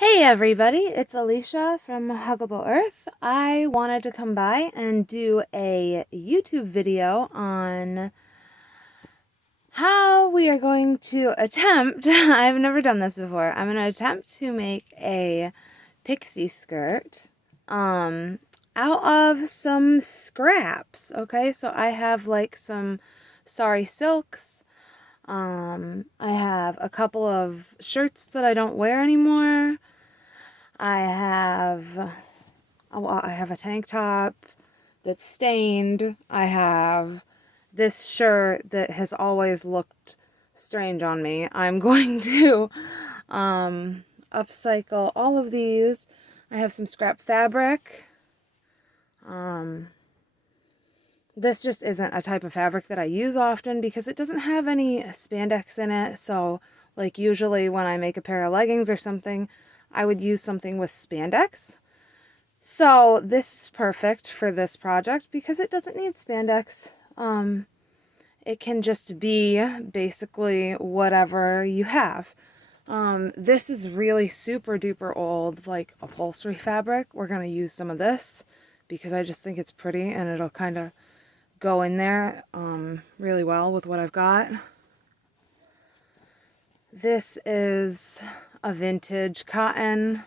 Hey everybody, it's Alicia from Huggable Earth. I wanted to come by and do a YouTube video on how we are going to attempt, I've never done this before, I'm going to attempt to make a pixie skirt out of some scraps, okay? So I have like some sari silks, I have a couple of shirts that I don't wear anymore. I have a tank top that's stained. I have this shirt that has always looked strange on me. I'm going to upcycle all of these. I have some scrap fabric. This just isn't a type of fabric that I use often because it doesn't have any spandex in it. So like usually when I make a pair of leggings or something, I would use something with spandex. So this is perfect for this project because it doesn't need spandex. It can just be basically whatever you have. This is really super duper old, like upholstery fabric. We're going to use some of this because I just think it's pretty and it'll kind of go in there really well with what I've got. This is a vintage cotton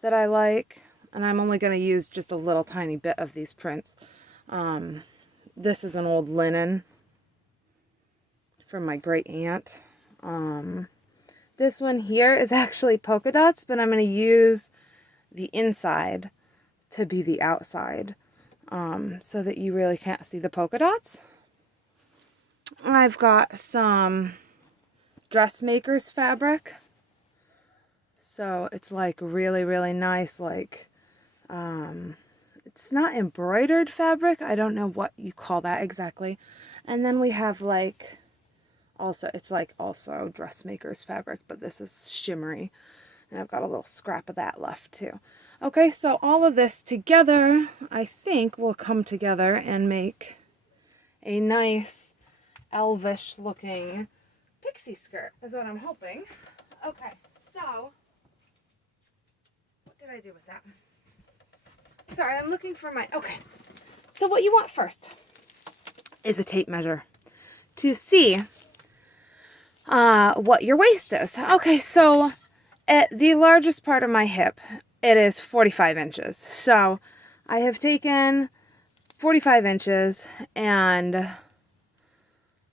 that I like, and I'm only going to use just a little tiny bit of these prints. This is an old linen from my great aunt. This one here is actually polka dots, but I'm going to use the inside to be the outside so that you really can't see the polka dots. I've got some dressmaker's fabric. So it's like really, really nice, like, it's not embroidered fabric. I don't know what you call that exactly. And then we have like, it's like also dressmaker's fabric, but this is shimmery. And I've got a little scrap of that left too. Okay, so all of this together, I think will come together and make a nice elvish looking pixie skirt, is what I'm hoping. Okay, so what did I do with that? Sorry, I'm looking for my, okay. So what you want first is a tape measure to see what your waist is. Okay, so at the largest part of my hip, it is 45 inches. So I have taken 45 inches and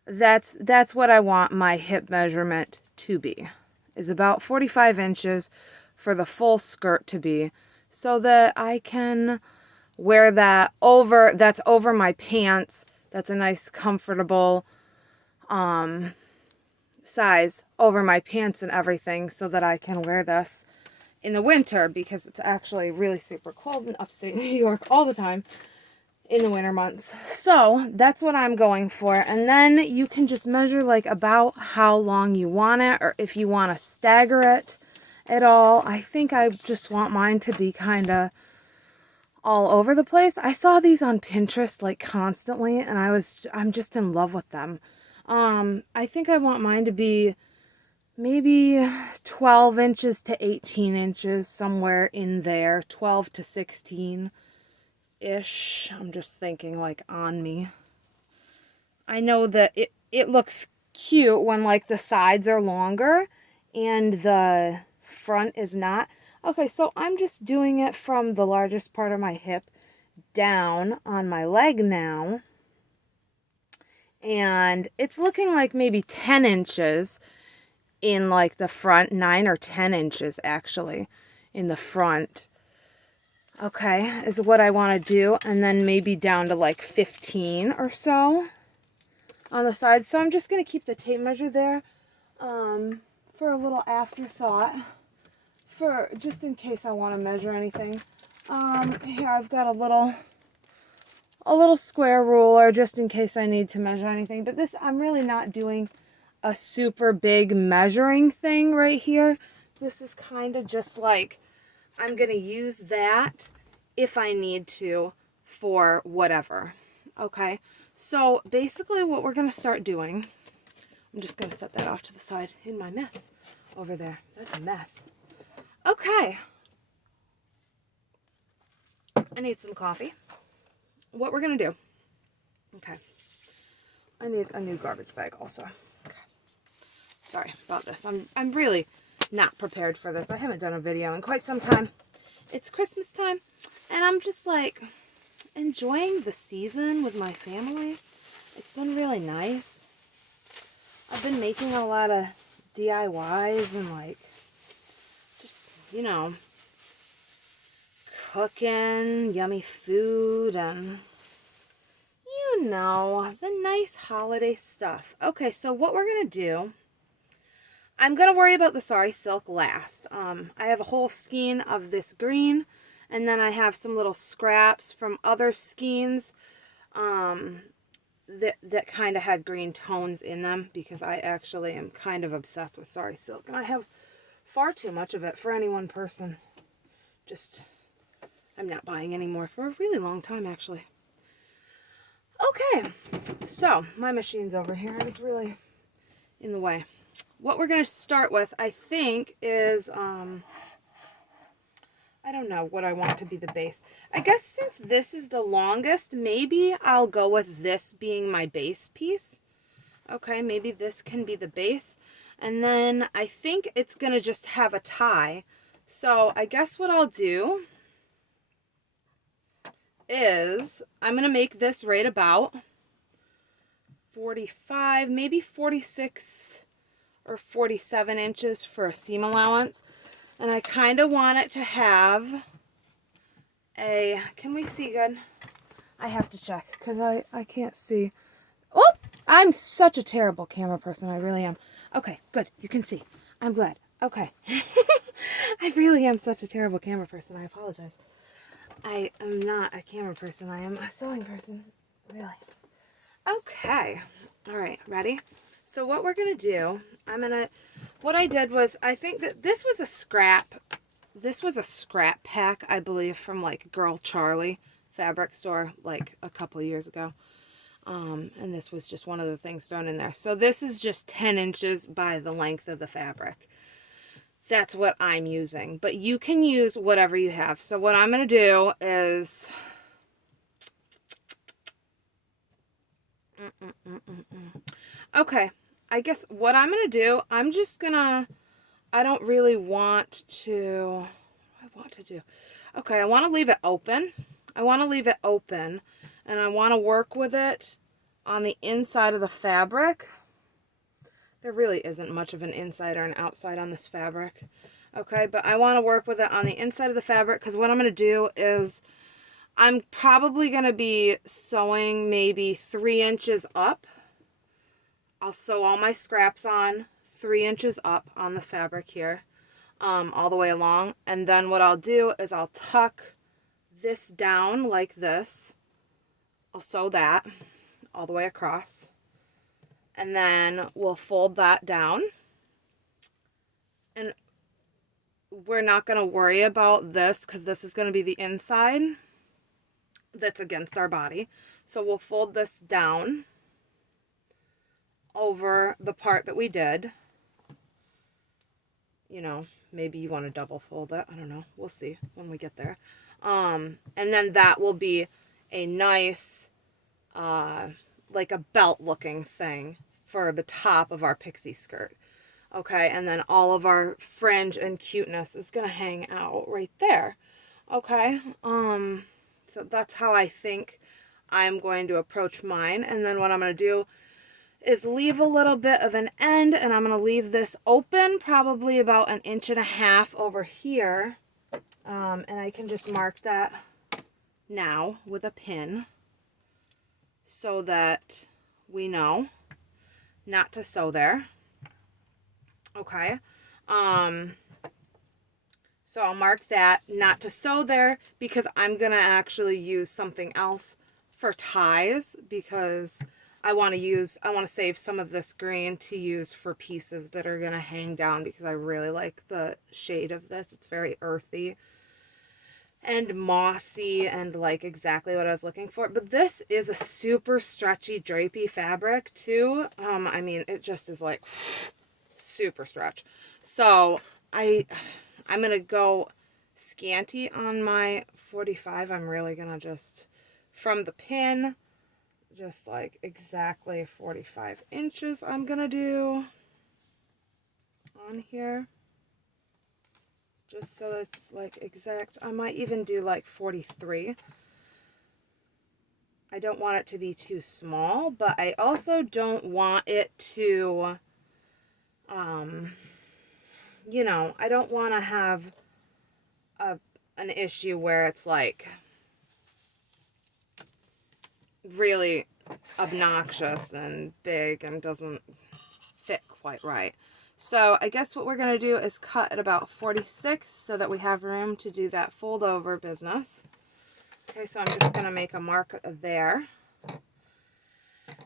that's what I want my hip measurement to be, is about 45 inches for the full skirt to be, so that I can wear that over, that's over my pants. That's a nice comfortable size over my pants and everything, so that I can wear this in the winter, because it's actually really super cold in upstate New York all the time in the winter months. So that's what I'm going for. And then you can just measure like about how long you want it, or if you want to stagger it at all. I think I just want mine to be kind of all over the place. I saw these on Pinterest like constantly, and I'm just in love with them. I think I want mine to be maybe 12 inches to 18 inches, somewhere in there, 12 to 16 ish. I'm just thinking like on me. I know that it looks cute when like the sides are longer and the front is not. Okay, so I'm just doing it from the largest part of my hip down on my leg now. And it's looking like maybe 10 inches in like the front, 9 or 10 inches actually in the front. Okay, is what I want to do. And then maybe down to like 15 or so on the side. So I'm just going to keep the tape measure there for a little afterthought, for just in case I want to measure anything. Here I've got a little square ruler just in case I need to measure anything. But this, I'm really not doing a super big measuring thing right here. This is kind of just like, I'm going to use that if I need to for whatever. Okay, so basically what we're going to start doing, I'm just going to set that off to the side in my mess over there. That's a mess. Okay. I need some coffee. What we're going to do. Okay. I need a new garbage bag also. Okay. Sorry about this. I'm really not prepared for this. I haven't done a video in quite some time. It's Christmas time, and I'm just like enjoying the season with my family. It's been really nice. I've been making a lot of DIYs and like just, you know, cooking yummy food and you know, the nice holiday stuff. Okay, so what we're going to do, I'm going to worry about the Sorry Silk last. I have a whole skein of this green, and then I have some little scraps from other skeins that kind of had green tones in them, because I actually am kind of obsessed with Sorry Silk, and I have far too much of it for any one person. Just, I'm not buying any more for a really long time, actually. Okay, so my machine's over here and it's really in the way. What we're going to start with, I think, is, I don't know what I want to be the base. I guess since this is the longest, maybe I'll go with this being my base piece. Okay, maybe this can be the base. And then I think it's going to just have a tie. So I guess what I'll do is I'm going to make this right about 45, maybe 46 or 47 inches for a seam allowance. And I kind of want it to have a, can we see good? I have to check because I can't see. Oh, I'm such a terrible camera person. I really am. Okay, good. You can see. I'm glad. Okay. I really am such a terrible camera person. I apologize. I am not a camera person. I am a sewing person. Really. Okay. All right. Ready? So what we're going to do, what I did was, I think that this was a scrap pack, I believe, from like Girl Charlie fabric store like a couple of years ago. And this was just one of the things thrown in there. So this is just 10 inches by the length of the fabric. That's what I'm using, but you can use whatever you have. So what I'm going to do is, okay, I guess what I'm going to do, I'm just going to, I don't really want to, what do I want to do? Okay, I want to leave it open. I want to leave it open, and I want to work with it on the inside of the fabric. There really isn't much of an inside or an outside on this fabric. Okay, but I want to work with it on the inside of the fabric, because what I'm going to do is I'm probably going to be sewing maybe 3 inches up. I'll sew all my scraps on 3 inches up on the fabric here, all the way along. And then what I'll do is I'll tuck this down like this. I'll sew that all the way across. And then we'll fold that down. And we're not going to worry about this because this is going to be the inside that's against our body. So we'll fold this down over the part that we did. You know, maybe you want to double fold it. I don't know. We'll see when we get there. And then that will be a nice, like a belt looking thing for the top of our pixie skirt. Okay, and then all of our fringe and cuteness is going to hang out right there. Okay, so that's how I think I'm going to approach mine. And then what I'm going to do is leave a little bit of an end, and I'm going to leave this open, probably about 1.5 inches over here. And I can just mark that now with a pin so that we know not to sew there. Okay. So I'll mark that not to sew there, because I'm going to actually use something else for ties, because I want to save some of this green to use for pieces that are going to hang down, because I really like the shade of this. It's very earthy and mossy and like exactly what I was looking for. But this is a super stretchy, drapey fabric too. I mean, it just is like super stretch. So I I'm going to go scanty on my 45. I'm really going to just, from the pin, just like exactly 45 inches I'm going to do on here. Just so it's like exact. I might even do like 43. I don't want it to be too small, but I also don't want it to, you know, I don't want to have an issue where it's like really obnoxious and big and doesn't fit quite right. So I guess what we're going to do is cut at about 46 so that we have room to do that fold over business. Okay, so I'm just going to make a mark there.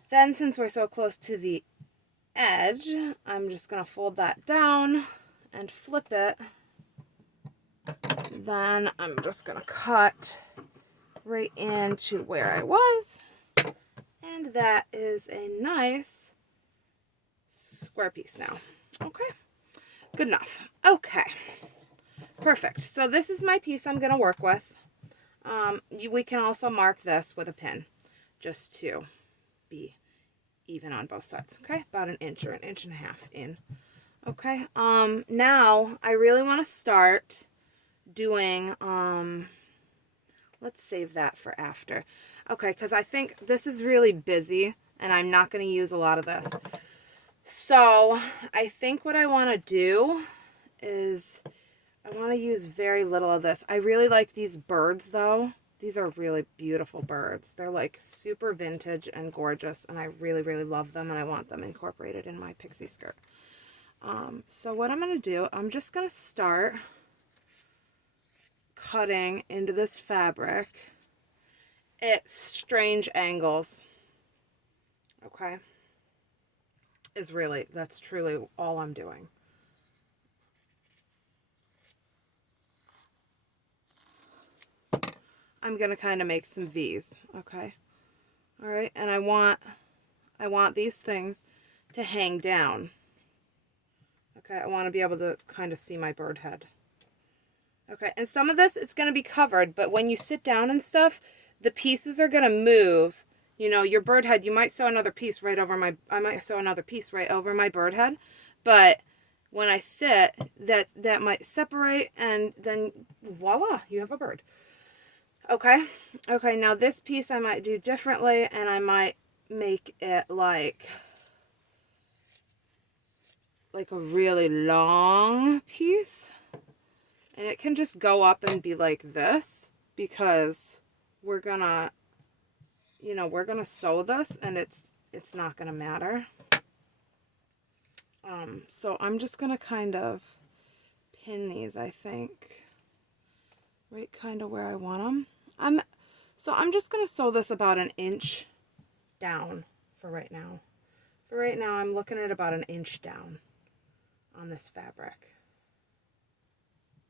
Then since we're so close to the edge, I'm just going to fold that down and flip it. Then I'm just going to cut right into where I was. And that is a nice square piece now. Okay, good enough. Okay, perfect. So this is my piece I'm going to work with. We can also mark this with a pin just to be even on both sides. Okay, about an inch or an inch and a half in. Okay, now I really want to start doing, let's save that for after. Okay, because I think this is really busy and I'm not going to use a lot of this. So I think what I want to do is I want to use very little of this. I really like these birds though. These are really beautiful birds. They're like super vintage and gorgeous, and I really, really love them, and I want them incorporated in my pixie skirt. So what I'm going to do, I'm just going to start cutting into this fabric at strange angles. Okay? That's truly all I'm doing. I'm going to kind of make some V's, okay? All right, and I want these things to hang down. Okay, I want to be able to kind of see my bird head. Okay, and some of this, it's going to be covered, but when you sit down and stuff, the pieces are going to move. You know, your bird head, you might sew another piece right over I might sew another piece right over my bird head, but when I sit, that might separate, and then voila, you have a bird. Okay, okay, now this piece I might do differently, and I might make it like a really long piece, and it can just go up and be like this, because we're gonna, you know, we're gonna sew this, and it's not gonna matter. So I'm just gonna kind of pin these, I think, right kind of where I want them. So I'm just gonna sew this about an inch down for right now. For right now, I'm looking at about an inch down on this fabric.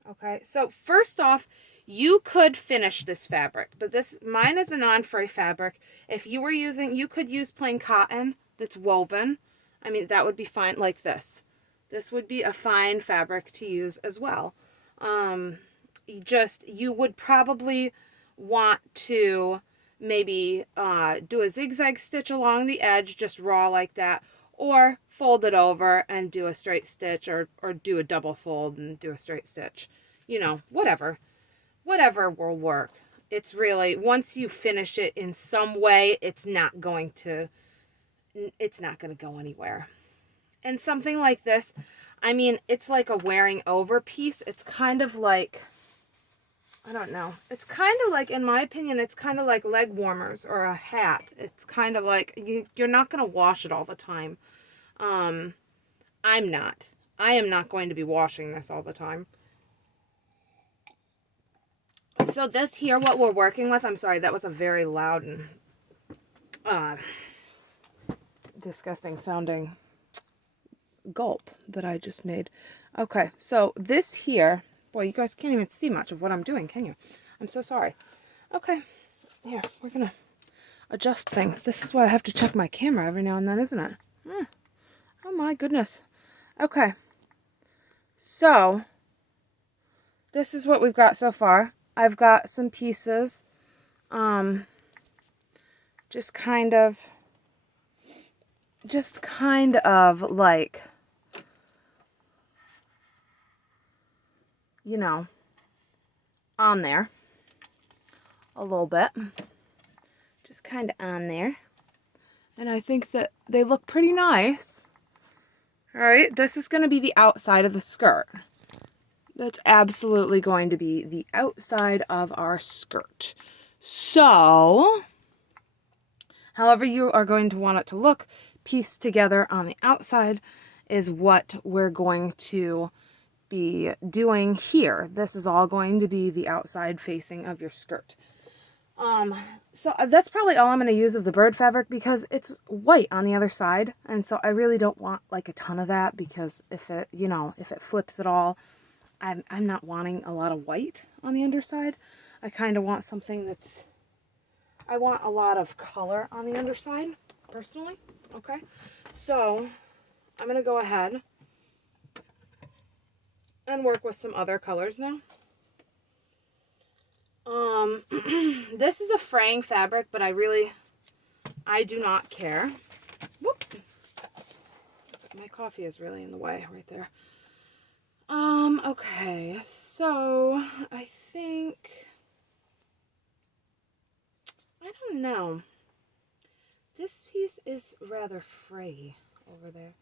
Okay, so first off, you could finish this fabric, but mine is a non-fray fabric. If you were using, you could use plain cotton that's woven. I mean, that would be fine, like this. This would be a fine fabric to use as well. You would probably want to maybe do a zigzag stitch along the edge, just raw like that, or fold it over and do a straight stitch, or do a double fold and do a straight stitch. You know, whatever will work. It's really, once you finish it in some way, it's not going to go anywhere. And something like this, I mean, it's like a wearing over piece. It's kind of like, I don't know. It's kind of like, in my opinion, it's kind of like leg warmers or a hat. It's kind of like, you're not going to wash it all the time. I'm not. I am not going to be washing this all the time. So this here, what we're working with, I'm sorry, that was a very loud and disgusting sounding gulp that I just made. Okay, so this here, boy, you guys can't even see much of what I'm doing, can you? I'm so sorry. Okay, here, we're gonna adjust things. This is why I have to check my camera every now and then, isn't it? Oh my goodness. Okay, so this is what we've got so far. I've got some pieces, just kind of like, you know, on there a little bit, just kind of on there. And I think that they look pretty nice. All right, this is going to be the outside of the skirt. That's absolutely going to be the outside of our skirt. So, however you are going to want it to look pieced together on the outside is what we're going to be doing here. This is all going to be the outside facing of your skirt. So that's probably all I'm going to use of the bird fabric because it's white on the other side. And so I really don't want like a ton of that because if it, you know, if it flips at all, I'm not wanting a lot of white on the underside. I kind of want something that's, I want a lot of color on the underside, personally. Okay. So I'm going to go ahead and work with some other colors now. This is a fraying fabric, but I do not care. Whoop. My coffee is really in the way right there. Okay, so I think, I don't know. This piece is rather fray over there.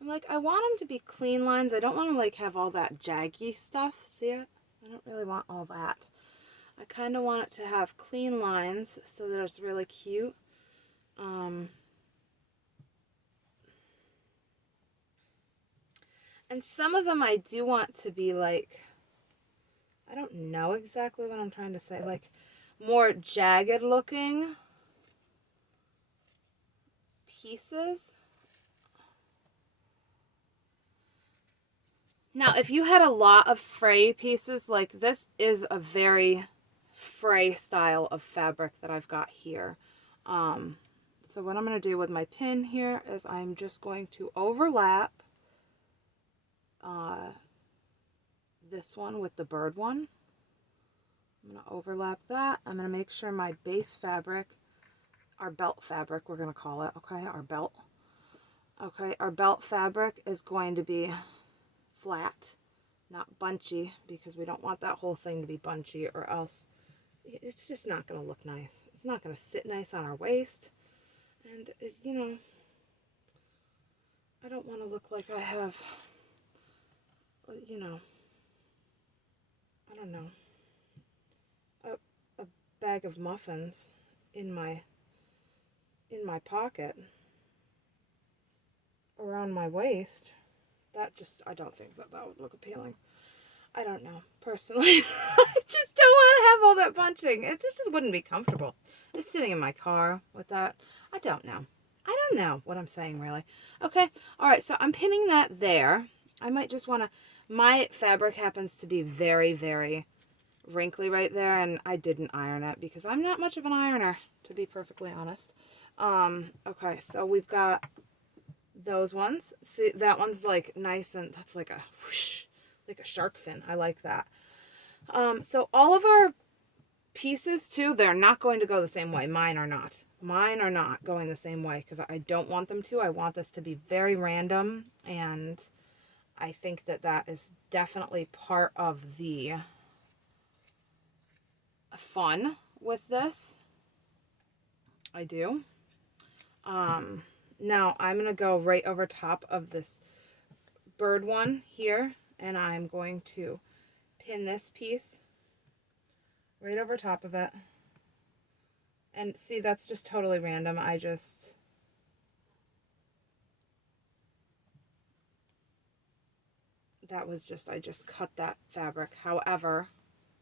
I'm like, I want them to be clean lines. I don't want to like have all that jaggy stuff. See it? I don't really want all that. I kind of want it to have clean lines so that it's really cute. And some of them I do want to be like, I don't know exactly what I'm trying to say, like more jagged looking pieces. Now, if you had a lot of fray pieces, like this is a very fray style of fabric that I've got here. So what I'm going to do with my pin here is I'm just going to overlap this one with the bird one. I'm going to overlap that. I'm going to make sure my base fabric, our belt fabric, we're going to call it, okay, our belt. Okay, our belt fabric is going to be flat, not bunchy, because we don't want that whole thing to be bunchy or else it's just not going to look nice. It's not going to sit nice on our waist. And, you know, I don't want to look like I have, you know, I don't know, a bag of muffins in my pocket around my waist. That just, I don't think that would look appealing. I don't know, personally. I just don't want to have all that bunching. It just wouldn't be comfortable. Just sitting in my car with that. I don't know. I don't know what I'm saying, really. Okay, all right, so I'm pinning that there. I might just want to, my fabric happens to be very, very wrinkly right there, and I didn't iron it because I'm not much of an ironer, to be perfectly honest. Okay, so we've got those ones. See, that one's like nice, and that's like a whoosh, like a shark fin. I like that. So all of our pieces too, they're not going to go the same way. Mine are not. Mine are not going the same way because I don't want them to. I want this to be very random, and I think that that is definitely part of the fun with this. I do. Now I'm going to go right over top of this bird one here, and I'm going to pin this piece right over top of it. And see, that's just totally random. I just I just cut that fabric. However,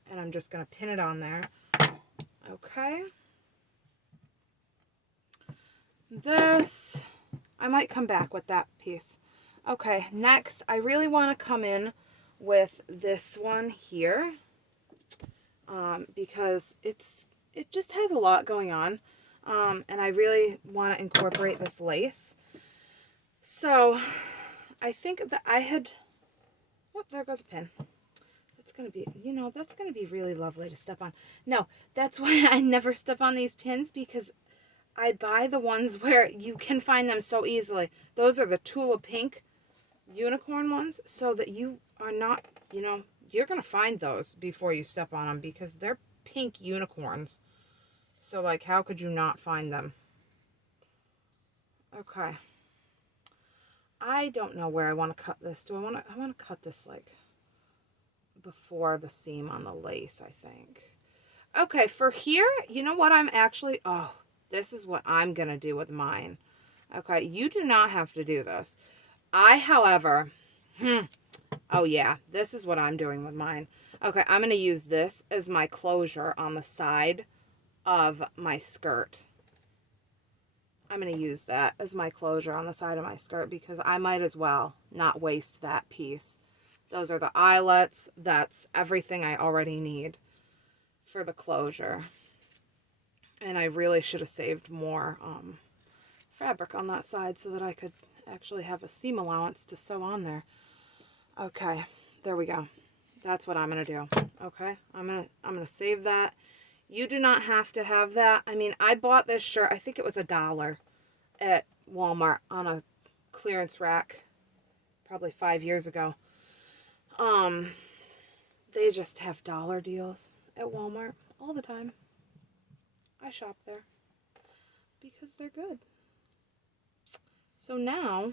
and I'm just going to pin it on there. Okay. This, I might come back with that piece. Okay, next, I really want to come in with this one here. Because it just has a lot going on. And I really want to incorporate this lace. So I think that I had, oh, there goes a pin. going to be, you know, that's going to be really lovely to step on. No, that's why I never step on these pins, because I buy the ones where you can find them so easily. Those are the Tula Pink unicorn ones, so that you are not, you know, you're going to find those before you step on them, because they're pink unicorns. So, like, how could you not find them? Okay. I don't know where I want to cut this. I want to cut this, like, before the seam on the lace, I think. Okay, for here, you know what I'm actually, oh, this is what I'm going to do with mine. Okay, you do not have to do this. I, however, oh yeah, this is what I'm doing with mine. Okay, I'm going to use this as my closure on the side of my skirt. I'm going to use that as my closure on the side of my skirt, because I might as well not waste that piece. Those are the eyelets. That's everything I already need for the closure. And I really should have saved more fabric on that side so that I could actually have a seam allowance to sew on there. Okay, there we go. That's what I'm going to do. Okay, I'm going to save that. You do not have to have that. I mean, I bought this shirt, I think it was $1 at Walmart on a clearance rack probably 5 years ago. They just have dollar deals at Walmart all the time. I shop there because they're good. So now,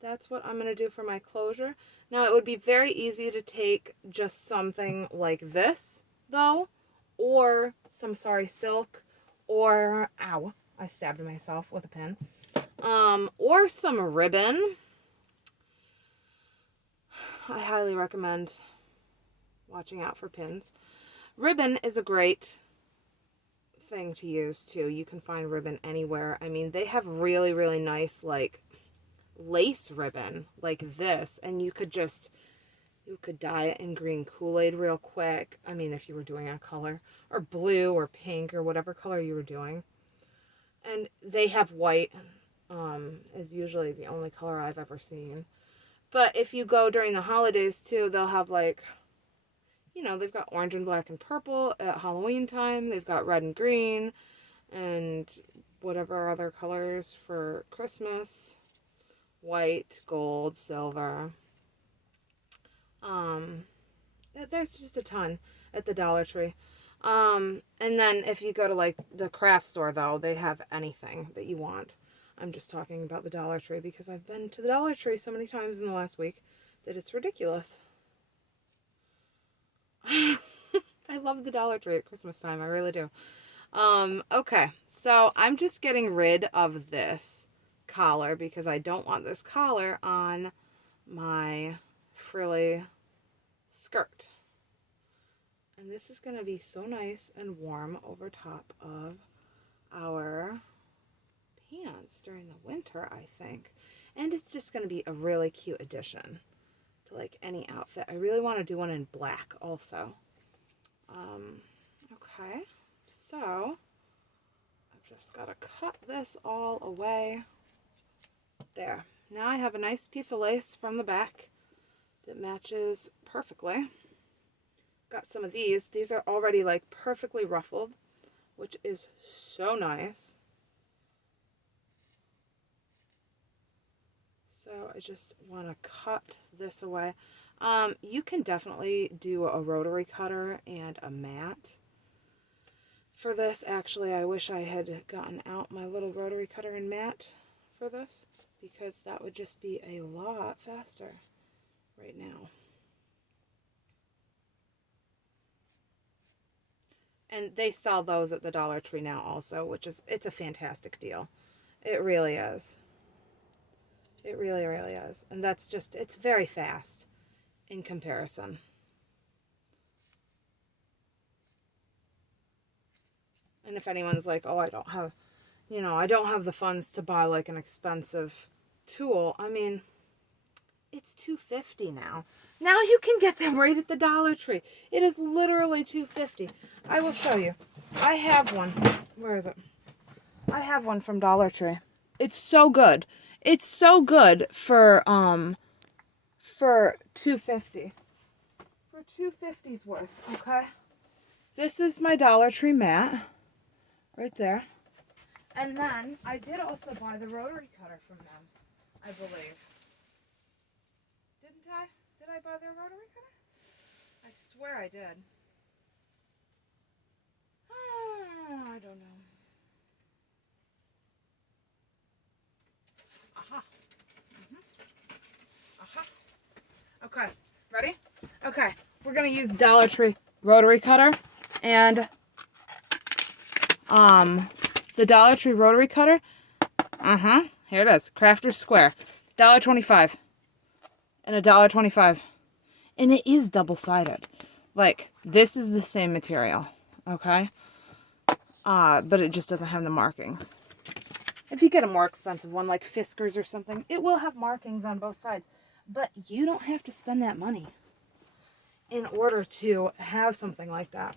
that's what I'm going to do for my closure. Now, it would be very easy to take just something like this, though, or some sari silk, or, ow, I stabbed myself with a pin, or some ribbon. I highly recommend watching out for pins. Ribbon is a great thing to use too. You can find ribbon anywhere. I mean, they have really, really nice, like, lace ribbon like this, and you could dye it in green Kool-Aid real quick. I mean, if you were doing a color, or blue or pink or whatever color you were doing. And they have white, is usually the only color I've ever seen. But if you go during the holidays too, they'll have, like, you know, they've got orange and black and purple at Halloween time. They've got red and green and whatever other colors for Christmas. White, gold, silver. There's just a ton at the Dollar Tree. And then if you go to, like, the craft store, though, they have anything that you want. I'm just talking about the Dollar Tree because I've been to the Dollar Tree so many times in the last week that it's ridiculous. I love the Dollar Tree at Christmas time. I really do. Okay. So I'm just getting rid of this collar because I don't want this collar on my frilly skirt. And this is going to be so nice and warm over top of our pants during the winter, I think. And it's just going to be a really cute addition to, like, any outfit. I really want to do one in black also. Okay, so I've just got to cut this all away. There. Now I have a nice piece of lace from the back that matches perfectly. Got some of these. These are already, like, perfectly ruffled, which is so nice. So I just want to cut this away. You can definitely do a rotary cutter and a mat. For this, actually, I wish I had gotten out my little rotary cutter and mat for this, because that would just be a lot faster right now. And they sell those at the Dollar Tree now also, which is, it's a fantastic deal. It really is. It really, really is. And that's just, it's very fast in comparison. And if anyone's like, oh, I don't have, you know, I don't have the funds to buy, like, an expensive tool. I mean, it's $2.50 now. Now you can get them right at the Dollar Tree. It is literally $2.50. I will show you. I have one. Where is it? I have one from Dollar Tree. It's so good. It's so good for $2.50. for $2.50's worth, okay? This is my Dollar Tree mat, right there. And then I did also buy the rotary cutter from them, I believe. Didn't I? Did I buy their rotary cutter? I swear I did. I don't know. Aha. Aha. Okay, ready? Okay, we're gonna use Dollar Tree rotary cutter and the Dollar Tree rotary cutter. Here it is, Crafter's Square, $1.25 and $1.25, and it is double-sided. Like, this is the same material, okay? But it just doesn't have the markings. If you get a more expensive one, like Fisker's or something, it will have markings on both sides. But you don't have to spend that money in order to have something like that.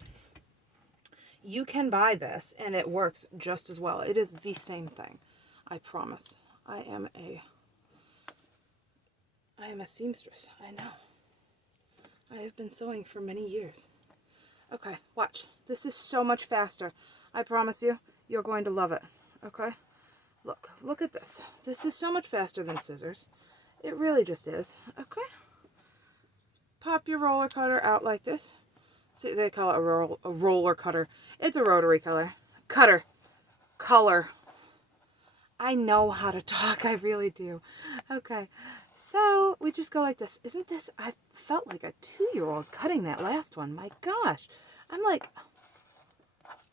You can buy this, and it works just as well. It is the same thing. I promise. I am a seamstress. I know. I have been sewing for many years. Okay, watch. This is so much faster. I promise you, you're going to love it. Okay? Look at this. This is so much faster than scissors. It really just is. Okay? Pop your roller cutter out like this. See, they call it a roller cutter. It's a rotary cutter. Color. I know how to talk. I really do. Okay. So, we just go like this. Isn't this... I felt like a 2-year-old cutting that last one. My gosh. I'm like...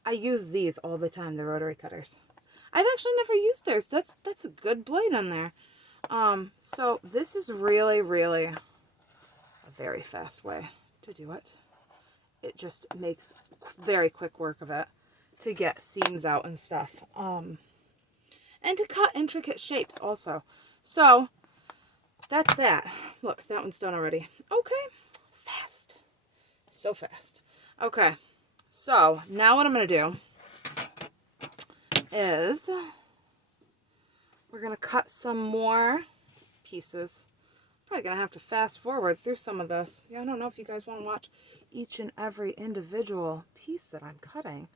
I use these all the time, the rotary cutters. I've actually never used theirs. That's a good blade on there. So this is really, really a very fast way to do it. It just makes very quick work of it to get seams out and stuff. And to cut intricate shapes also. So that's that. Look, that one's done already. Okay. Fast. So fast. Okay. So now what I'm going to do is we're going to cut some more pieces. Probably going to have to fast forward through some of this. Yeah, I don't know if you guys want to watch each and every individual piece that I'm cutting.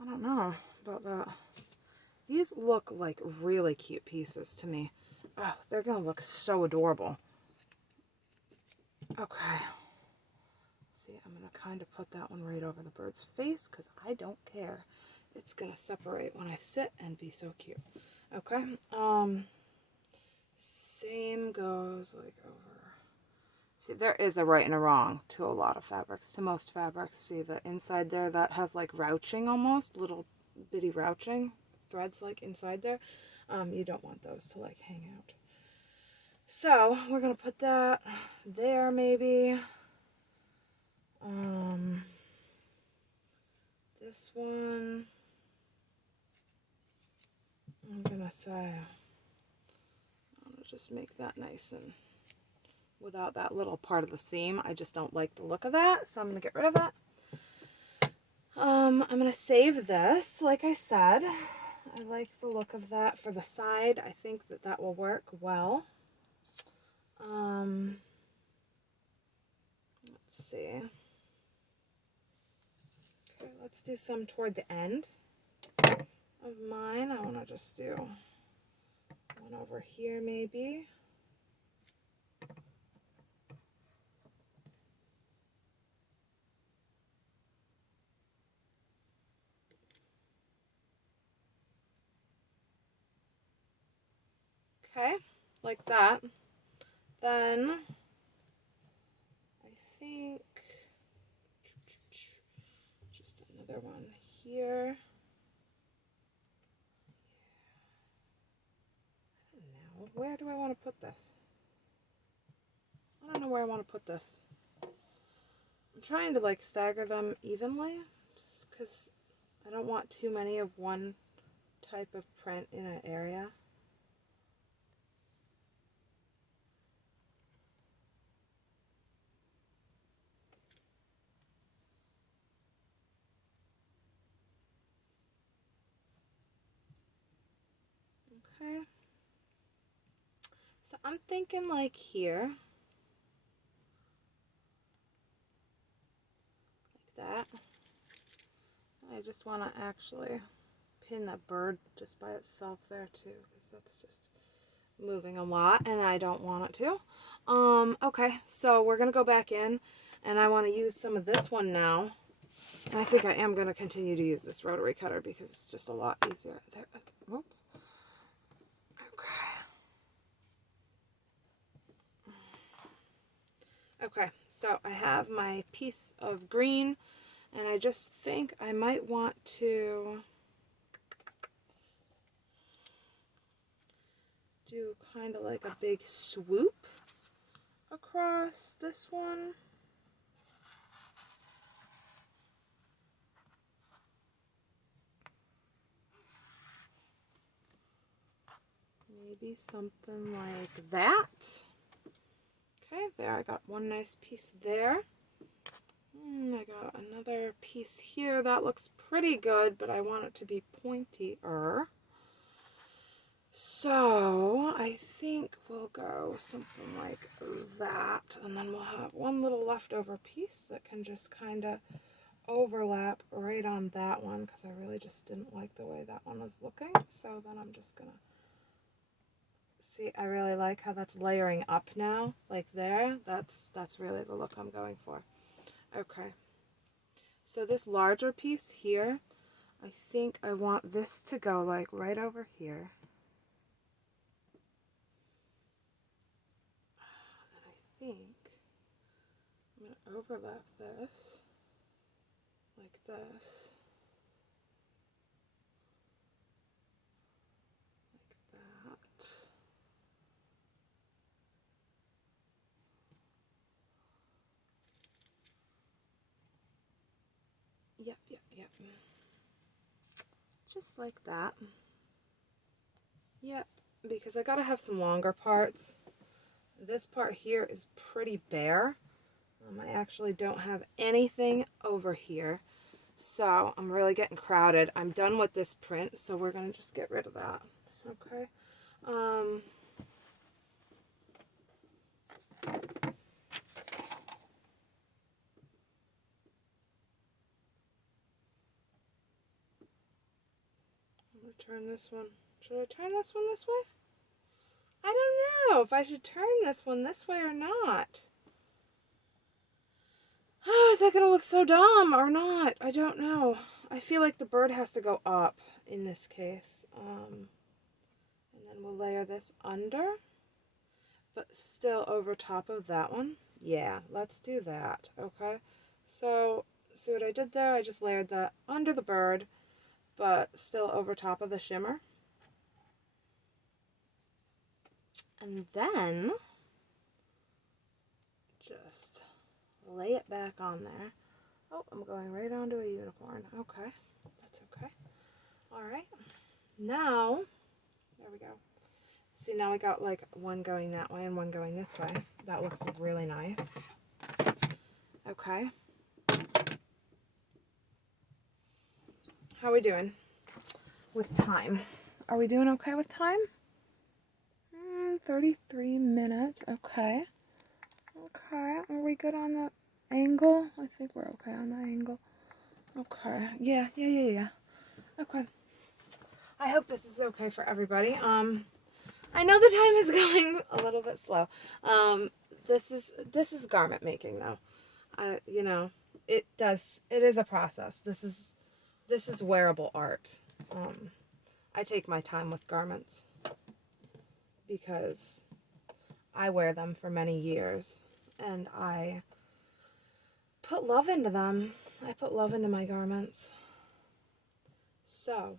I don't know about that. These look like really cute pieces to me. Oh, they're going to look so adorable. Okay. See, I'm going to kind of put that one right over the bird's face because I don't care. It's going to separate when I sit and be so cute. Okay. Same goes like over. See, there is a right and a wrong to a lot of fabrics, to most fabrics. See the inside there, that has like ruching almost, little bitty ruching threads like inside there. You don't want those to like hang out. So we're going to put that there maybe. This one, I'm going to say, I'm going to just make that nice and without that little part of the seam. I just don't like the look of that, so I'm going to get rid of it. I'm going to save this, like I said. I like the look of that for the side. I think that will work well. Let's see. Okay, let's do some toward the end of mine. I want to just do one over here maybe. Okay, like that. Then I think just another one here. I don't know. Where do I want to put this? I don't know where I want to put this. I'm trying to like stagger them evenly because I don't want too many of one type of print in an area. Okay. So I'm thinking like here. that. I just want to actually pin that bird just by itself there too, because that's just moving a lot and I don't want it to. Okay, so we're going to go back in and I want to use some of this one now. And I think I am going to continue to use this rotary cutter because it's just a lot easier. There, whoops. Okay. Okay, so I have my piece of green and I just think I might want to do kind of like a big swoop across this one. Maybe something like that. Okay, there, I got one nice piece there. I got another piece here. That looks pretty good, but I want it to be pointier. So I think we'll go something like that, and then we'll have one little leftover piece that can just kind of overlap right on that one, because I really just didn't like the way that one was looking. So then I'm just gonna see, I really like how that's layering up now, like there. That's really the look I'm going for. Okay, so this larger piece here, I think I want this to go like right over here. And I think I'm going to overlap this like this. Like that. Yep. Just like that. Yep, because I gotta have some longer parts. This part here is pretty bare. I actually don't have anything over here. So I'm really getting crowded. I'm done with this print, so we're gonna just get rid of that. Okay. I'm gonna turn this one. Should I turn this one this way? I don't know if I should turn this one this way or not. Oh, is that going to look so dumb or not? I don't know. I feel like the bird has to go up in this case. And then we'll layer this under, but still over top of that one. Yeah, let's do that. Okay. So, see what I did there? I just layered that under the bird, but still over top of the shimmer. And then just lay it back on there. Oh, I'm going right onto a unicorn. Okay, that's okay. All right, now, there we go. See, now we got like one going that way and one going this way. That looks really nice. Okay. How are we doing with time? Are we doing okay with time? 33 minutes. Okay. Okay. Are we good on the angle? I think we're okay on the angle. Okay. Yeah. Okay. I hope this is okay for everybody. I know the time is going a little bit slow. This is garment making though. You know, it is a process. This is wearable art. I take my time with garments because I wear them for many years and I put love into them. I put love into my garments. So,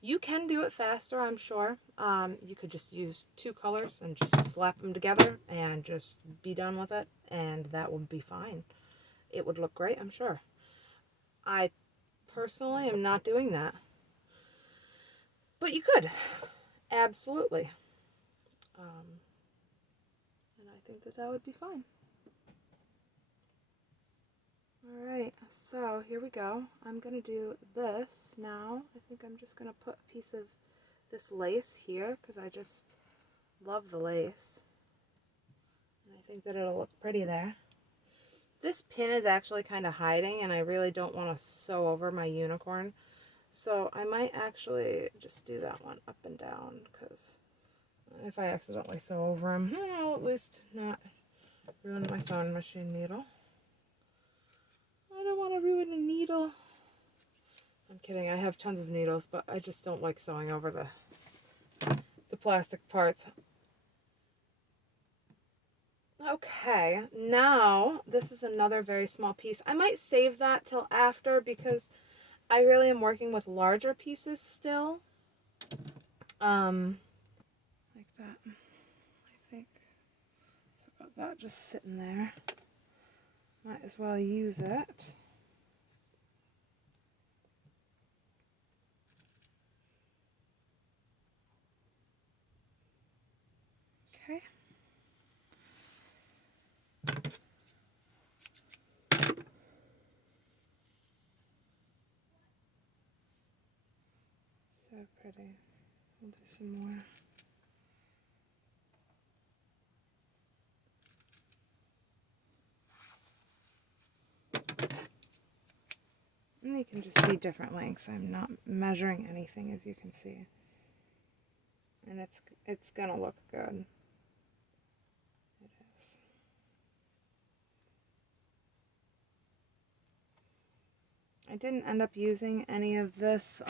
you can do it faster, I'm sure. You could just use 2 colors and just slap them together and just be done with it, and that would be fine. It would look great, I'm sure. I personally am not doing that. But you could. Absolutely. And I think that would be fine. Alright, so here we go. I'm going to do this now. I think I'm just going to put a piece of this lace here because I just love the lace. And I think that it'll look pretty there. This pin is actually kind of hiding, and I really don't want to sew over my unicorn. So I might actually just do that one up and down, because if I accidentally sew over him, I'll at least not ruin my sewing machine needle. I don't want to ruin a needle. I'm kidding, I have tons of needles, but I just don't like sewing over the plastic parts. Okay, now this is another very small piece. I might save that till after because I really am working with larger pieces still. Like that, I think. So got that just sitting there. Might as well use it. Okay. So pretty. We'll do some more. And they can just be different lengths. I'm not measuring anything, as you can see. And it's gonna look good. It is. I didn't end up using any of this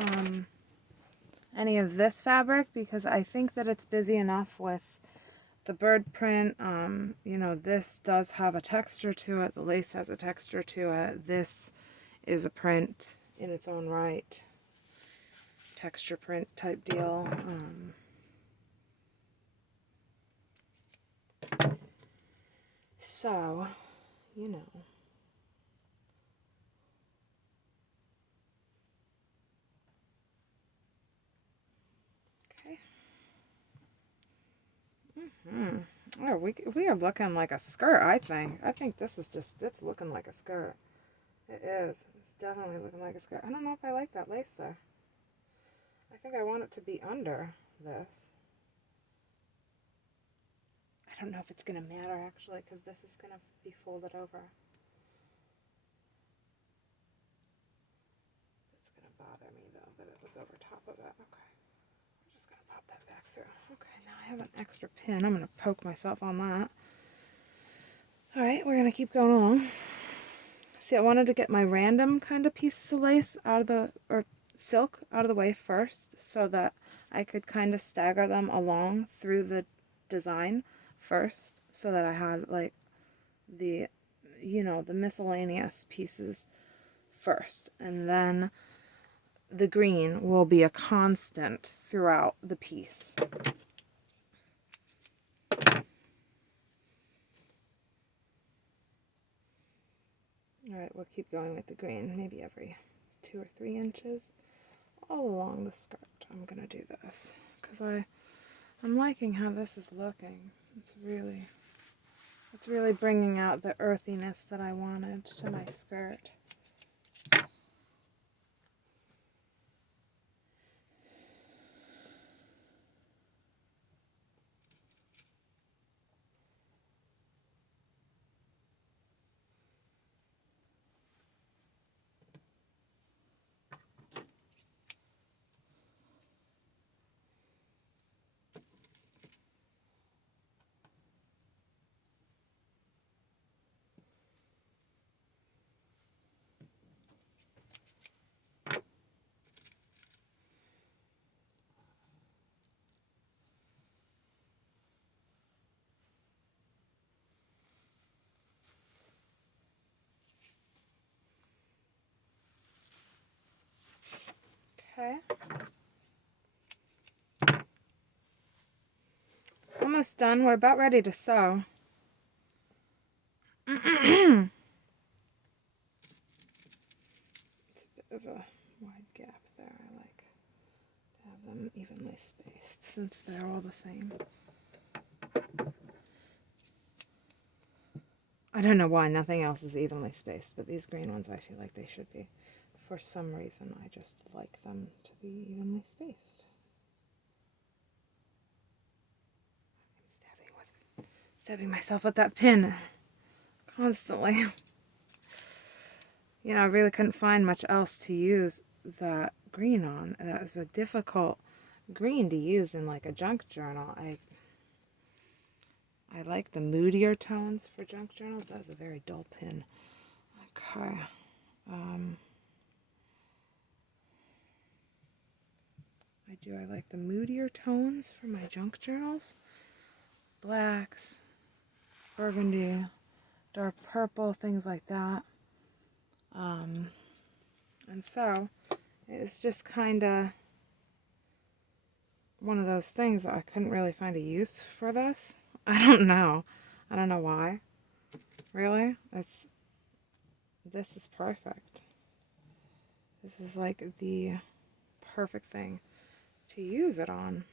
fabric because I think that it's busy enough with the bird print. You know, this does have a texture to it. The lace has a texture to it. This is a print in its own right. Texture print type deal. So, you know. Okay. Oh, we are looking like a skirt, I think. I think this is just, it's looking like a skirt. It is. It's definitely looking like a skirt. I don't know if I like that lace there. I think I want it to be under this. I don't know if it's going to matter, actually, because this is going to be folded over. It's going to bother me, though, that it was over top of it. Okay. We're just going to pop that back through. Okay, now I have an extra pin. I'm going to poke myself on that. All right, we're going to keep going along. See, I wanted to get my random kind of pieces of lace out of the, or silk out of the way first so that I could kind of stagger them along through the design first so that I had like the, you know, the miscellaneous pieces first. And then the green will be a constant throughout the piece. Alright, we'll keep going with the green, maybe every 2 or 3 inches all along the skirt. I'm going to do this because I'm liking how this is looking. It's really bringing out the earthiness that I wanted to my skirt. Okay. Almost done. We're about ready to sew. It's a bit of a wide gap there. I like to have them evenly spaced since they're all the same. I don't know why nothing else is evenly spaced, but these green ones I feel like they should be. For some reason, I just like them to be evenly spaced. I'm stabbing myself with that pin constantly. you know, I really couldn't find much else to use that green on. That is a difficult green to use in like a junk journal. I like the moodier tones for junk journals. That's a very dull pin. Okay. I like the moodier tones for my junk journals. Blacks, burgundy, dark purple, things like that. And so it's just kind of one of those things that I couldn't really find a use for this. I don't know why. Really? This is perfect. This is like the perfect thing to use it on.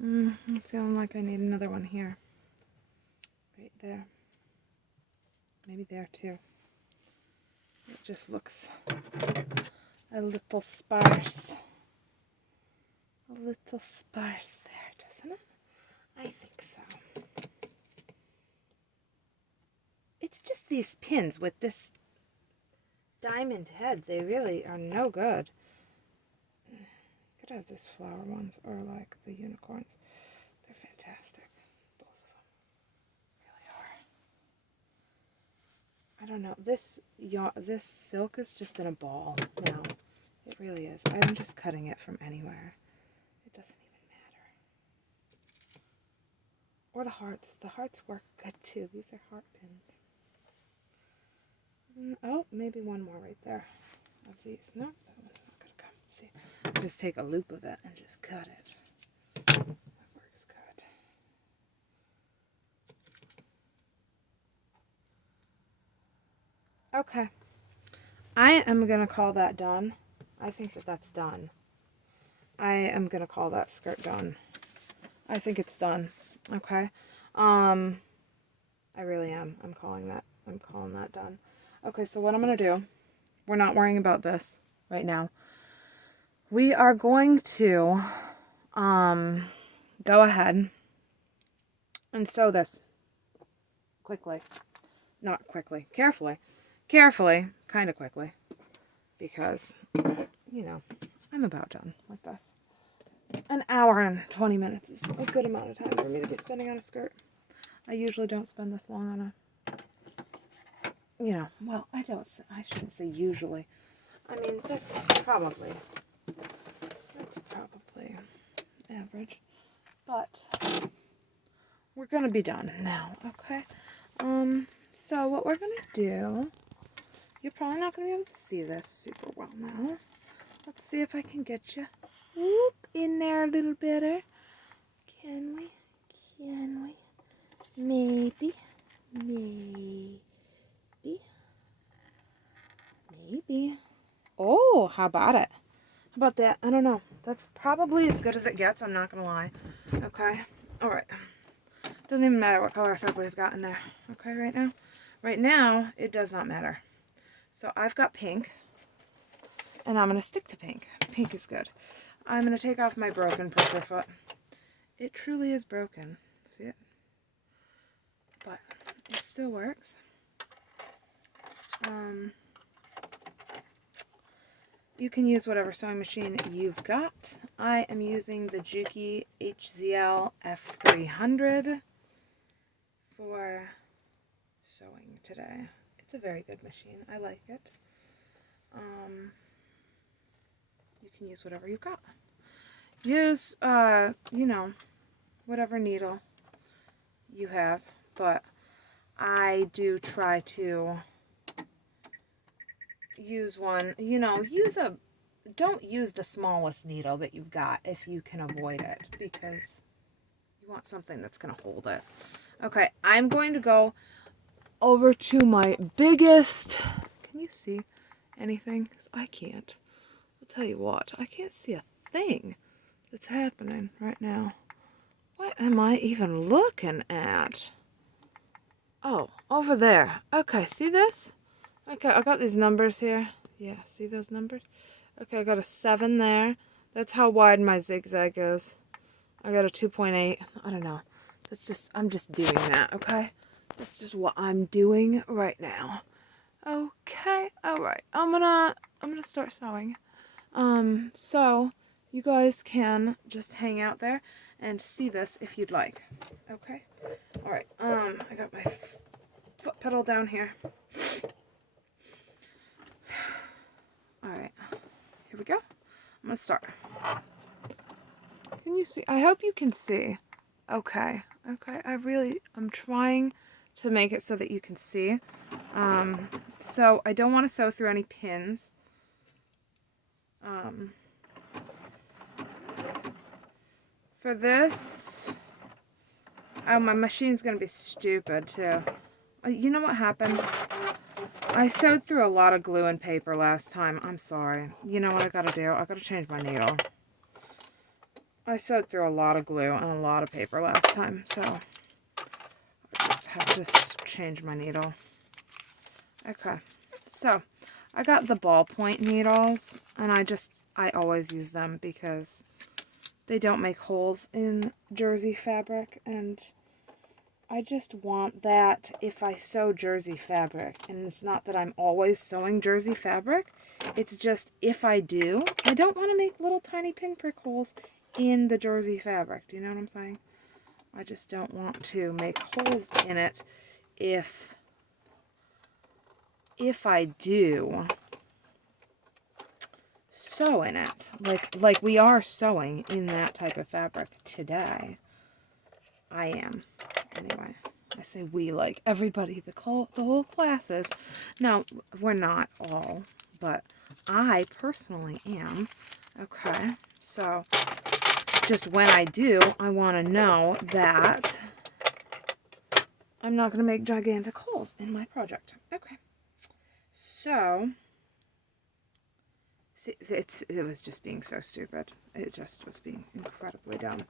I'm feeling like I need another one here. Right there. Maybe there too. It just looks a little sparse. A little sparse there, doesn't it? I think so. It's just these pins with this diamond head. They really are no good. Could have these flower ones or like the unicorns. They're fantastic. Both of them really are. I don't know. This silk is just in a ball now. It really is. I'm just cutting it from anywhere. It doesn't even matter. Or the hearts. The hearts work good too. These are heart pins. Oh, maybe one more right there of these. No, that one's not going to come. See, I'll just take a loop of it and just cut it. That works good. Okay. I am going to call that done. I think that that's done. I am going to call that skirt done. I think it's done. Okay. I really am. I'm calling that done. Okay, so what I'm going to do, we're not worrying about this right now. We are going to go ahead and sew this quickly. Not quickly, carefully. Carefully, kind of quickly. Because, you know, I'm about done with this. An hour and 20 minutes is a good amount of time for me to be spending on a skirt. I usually don't spend this long on a... You know, well, I shouldn't say usually. I mean, that's probably average. But we're going to be done now, okay? So what we're going to do, you're probably not going to be able to see this super well now. Let's see if I can get you in there a little better. Can we? Maybe. Oh, how about it? How about that? I don't know. That's probably as good as it gets. I'm not going to lie. Okay. All right. Doesn't even matter what color thread we've got in there. Okay, right now? Right now, it does not matter. So I've got pink. And I'm going to stick to pink. Pink is good. I'm going to take off my broken presser foot. It truly is broken. See it? But it still works. You can use whatever sewing machine you've got. I am using the Juki HZL F300 for sewing today. It's a very good machine. I like it. You can use whatever you've got. Use, you know, whatever needle you have, but I do try to use one, you know, don't use the smallest needle that you've got if you can avoid it, because you want something that's going to hold it. Okay, I'm going to go over to my biggest, can you see anything? 'Cause I can't. I'll tell you what, I can't see a thing that's happening right now. What am I even looking at? Oh, over there. Okay, see this? Okay, I got these numbers here. Yeah, see those numbers? Okay, I got a 7 there. That's how wide my zigzag is. I got a 2.8. I don't know. That's just, I'm just doing that, okay? That's just what I'm doing right now. Okay, alright. I'm gonna start sewing. So you guys can just hang out there and see this if you'd like. Okay? Alright, I got my foot pedal down here. Alright, here we go. I'm gonna start. Can you see? I hope you can see. Okay, okay, I'm trying to make it so that you can see. So I don't want to sew through any pins. For this, oh, my machine's gonna be stupid too. You know what happened? I sewed through a lot of glue and paper last time. I'm sorry. You know what I gotta do? I gotta change my needle. I sewed through a lot of glue and a lot of paper last time, so I just have to change my needle. Okay, so I got the ballpoint needles, and I always use them because they don't make holes in jersey fabric, and I just want that if I sew jersey fabric. And it's not that I'm always sewing jersey fabric, it's just if I do, I don't want to make little tiny pinprick holes in the jersey fabric. Do you know what I'm saying? I just don't want to make holes in it if I do sew in it, like we are sewing in that type of fabric today. I am. Anyway, I say we like everybody, the whole classes. No, we're not all, but I personally am. Okay, so just when I do, I want to know that I'm not going to make gigantic holes in my project. Okay, so it was just being so stupid. It just was being incredibly dumb.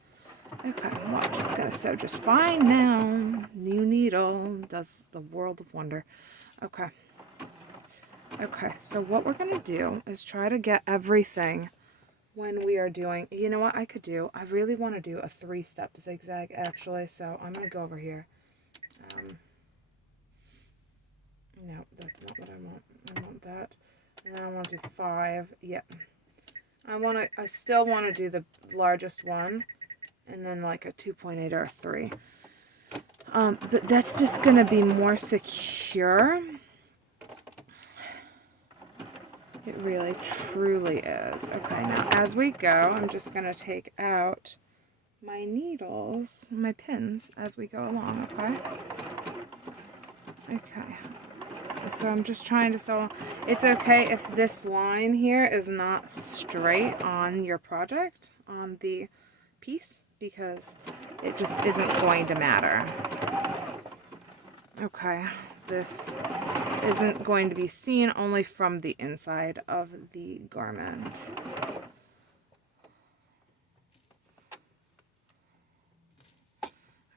Okay, watch. It's going to sew just fine now. New needle does the world of wonder. Okay. Okay, so what we're going to do is try to get everything when we are doing... You know what I could do? I really want to do a 3-step zigzag, actually, so I'm going to go over here. No, that's not what I want. I want that. And then I want to do 5. Yeah. I still want to do the largest one. And then like a 2.8 or a 3. But that's just going to be more secure. It really, truly is. Okay, now as we go, I'm just going to take out my needles, my pins, as we go along, okay? Okay. So I'm just trying to sew. It's okay if this line here is not straight on your project, on the piece, because it just isn't going to matter. Okay, this isn't going to be seen only from the inside of the garment. Okay,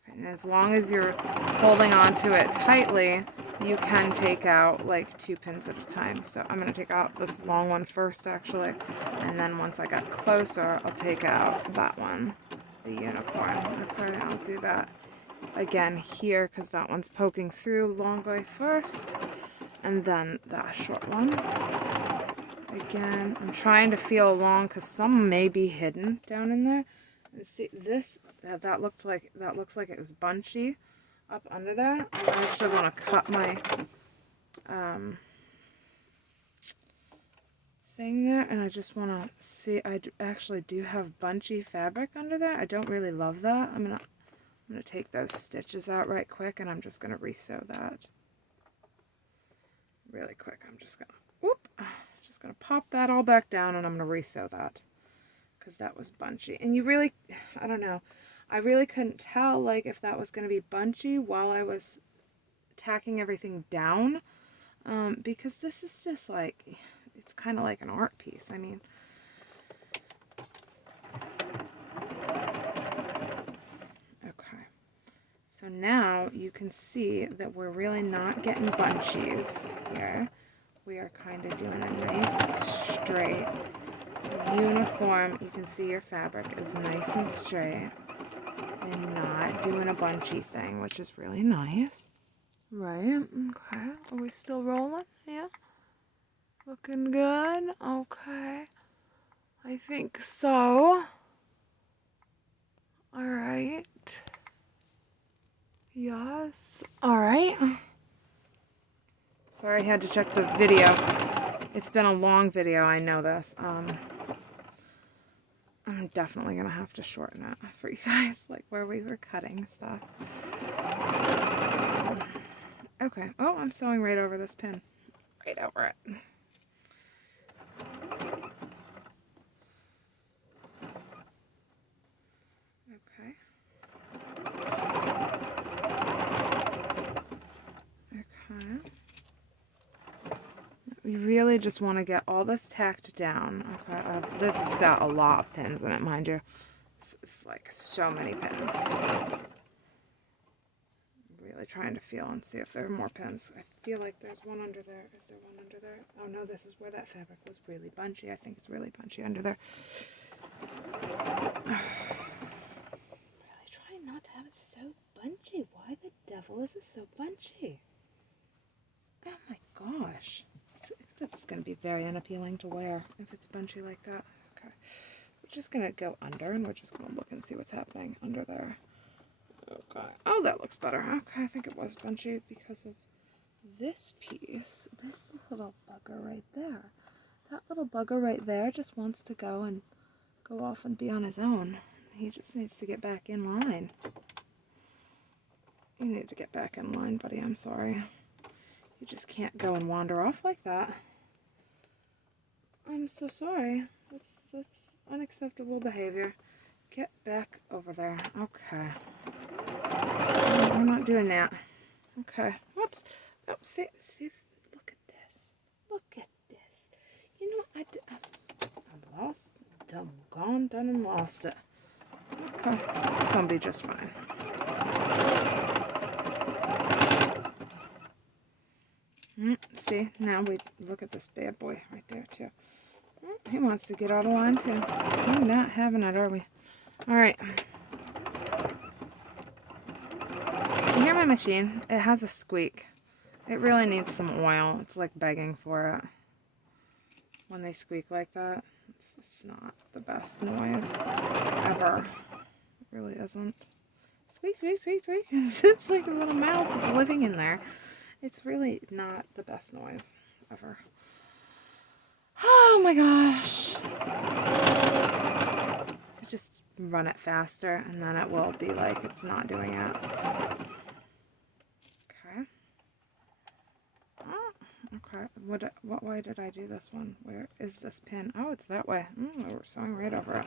and as long as you're holding onto it tightly, you can take out like 2 pins at a time. So I'm going to take out this long one first, actually, and then once I get closer, I'll take out that one, the unicorn. Okay, I'll do that again here because that one's poking through. Long way first, and then that short one. Again, I'm trying to feel along because some may be hidden down in there. And see this, that looks like it was bunchy up under there. I actually want to cut my thing there, and I just want to see. I actually do have bunchy fabric under there. I don't really love that. I'm gonna take those stitches out right quick, and I'm just gonna resew that really quick. I'm just gonna pop that all back down, and I'm gonna resew that because that was bunchy. And you really, I don't know. I really couldn't tell like if that was going to be bunchy while I was tacking everything down, because this is just like, it's kind of like an art piece. I mean, okay, so now you can see that we're really not getting bunchies here. We are kind of doing a nice straight uniform. You can see your fabric is nice and straight and not doing a bunchy thing, which is really nice. Right, okay. Are we still rolling? Yeah. Looking good? Okay. I think so. Alright. Yes. Alright. Sorry, I had to check the video. It's been a long video, I know this. I'm definitely gonna have to shorten it for you guys, like where we were cutting stuff. Okay. Oh, I'm sewing right over this pin. Right over it. Okay. Okay. You really just want to get all this tacked down. Okay. This has got a lot of pins in it, mind you. It's like so many pins. Really trying to feel and see if there are more pins. I feel like there's one under there. Is there one under there? Oh no, this is where that fabric was really bunchy. I think it's really bunchy under there. Really trying not to have it so bunchy. Why the devil is it so bunchy? Oh my gosh. That's going to be very unappealing to wear if it's bunchy like that. Okay. We're just going to go under and we're just going to look and see what's happening under there. Okay. Oh, that looks better. Okay, I think it was bunchy because of this piece. This little bugger right there. That little bugger right there just wants to go off and be on his own. He just needs to get back in line. You need to get back in line, buddy. I'm sorry. You just can't go and wander off like that. I'm so sorry. That's unacceptable behavior. Get back over there. Okay. We're not doing that. Okay. Whoops. Oh, see, look at this. Look at this. You know, I lost. Done and lost it. Okay. It's going to be just fine. See, now we look at this bad boy right there, too. He wants to get out of line, too. We're not having it, are we? All right. You hear my machine? It has a squeak. It really needs some oil. It's like begging for it. When they squeak like that, it's not the best noise ever. It really isn't. Squeak, squeak, squeak, squeak. It's like a little mouse is living in there. It's really not the best noise ever. Oh my gosh. Just run it faster and then it will be like it's not doing it. Okay. Oh, okay. What way did I do this one? Where is this pin? Oh, it's that way. We're sewing right over it.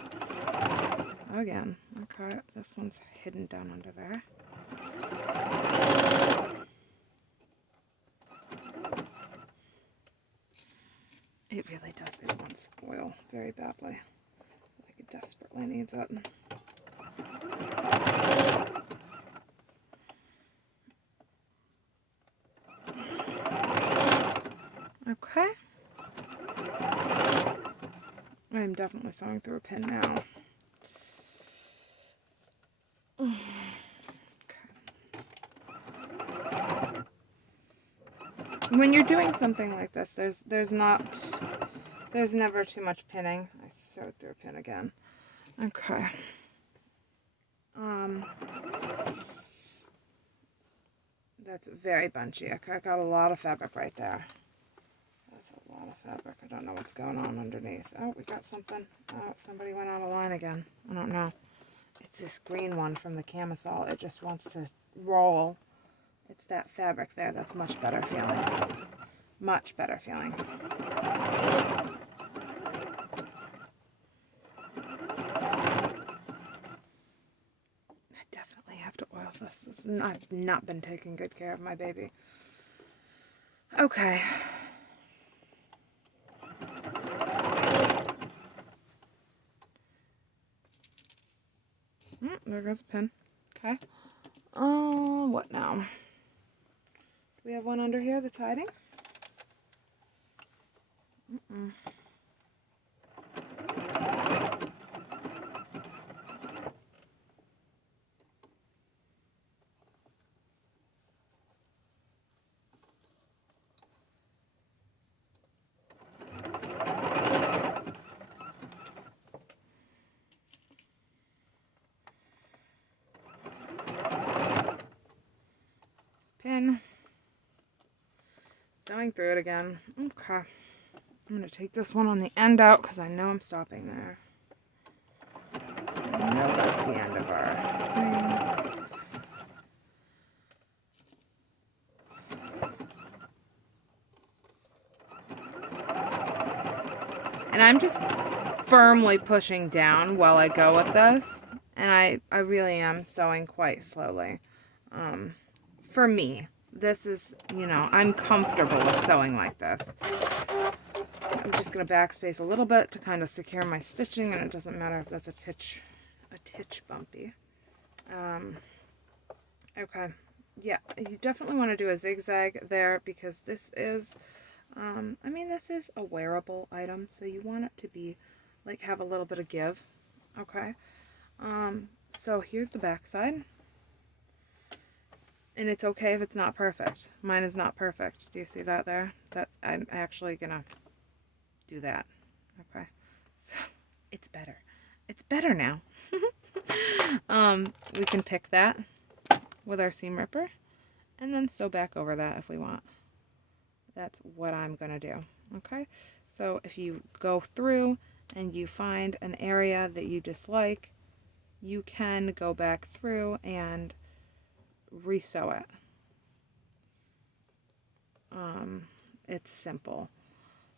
Again. Okay. This one's hidden down under there. It really does. It wants oil very badly. Like it desperately needs it. Okay. I'm definitely sewing through a pin now. When you're doing something like this, there's never too much pinning. I sewed through a pin again. Okay. That's very bunchy. Okay, I got a lot of fabric right there. That's a lot of fabric. I don't know what's going on underneath. Oh, we got something. Oh, somebody went out of line again. I don't know. It's this green one from the camisole. It just wants to roll. It's that fabric there that's much better feeling. Much better feeling. I definitely have to oil this. I've not been taking good care of my baby. Okay. There goes a pin. Okay. What now? Do we have one under here that's hiding? Sewing through it again. Okay. I'm going to take this one on the end out because I know I'm stopping there. I know that's the end of our thing. And I'm just firmly pushing down while I go with this. And I really am sewing quite slowly. For me, this is, you know, I'm comfortable with sewing like this. I'm just going to backspace a little bit to kind of secure my stitching, and it doesn't matter if that's a titch bumpy. Okay, yeah, you definitely want to do a zigzag there because this is, I mean, this is a wearable item, so you want it to be, like, have a little bit of give. Okay, so here's the back side. And it's okay if it's not perfect. Mine is not perfect. Do you see that there? I'm actually gonna do that. Okay. So it's better. It's better now. We can pick that with our seam ripper and then sew back over that if we want. That's what I'm gonna do. Okay. So if you go through and you find an area that you dislike, you can go back through and resew it. It's simple.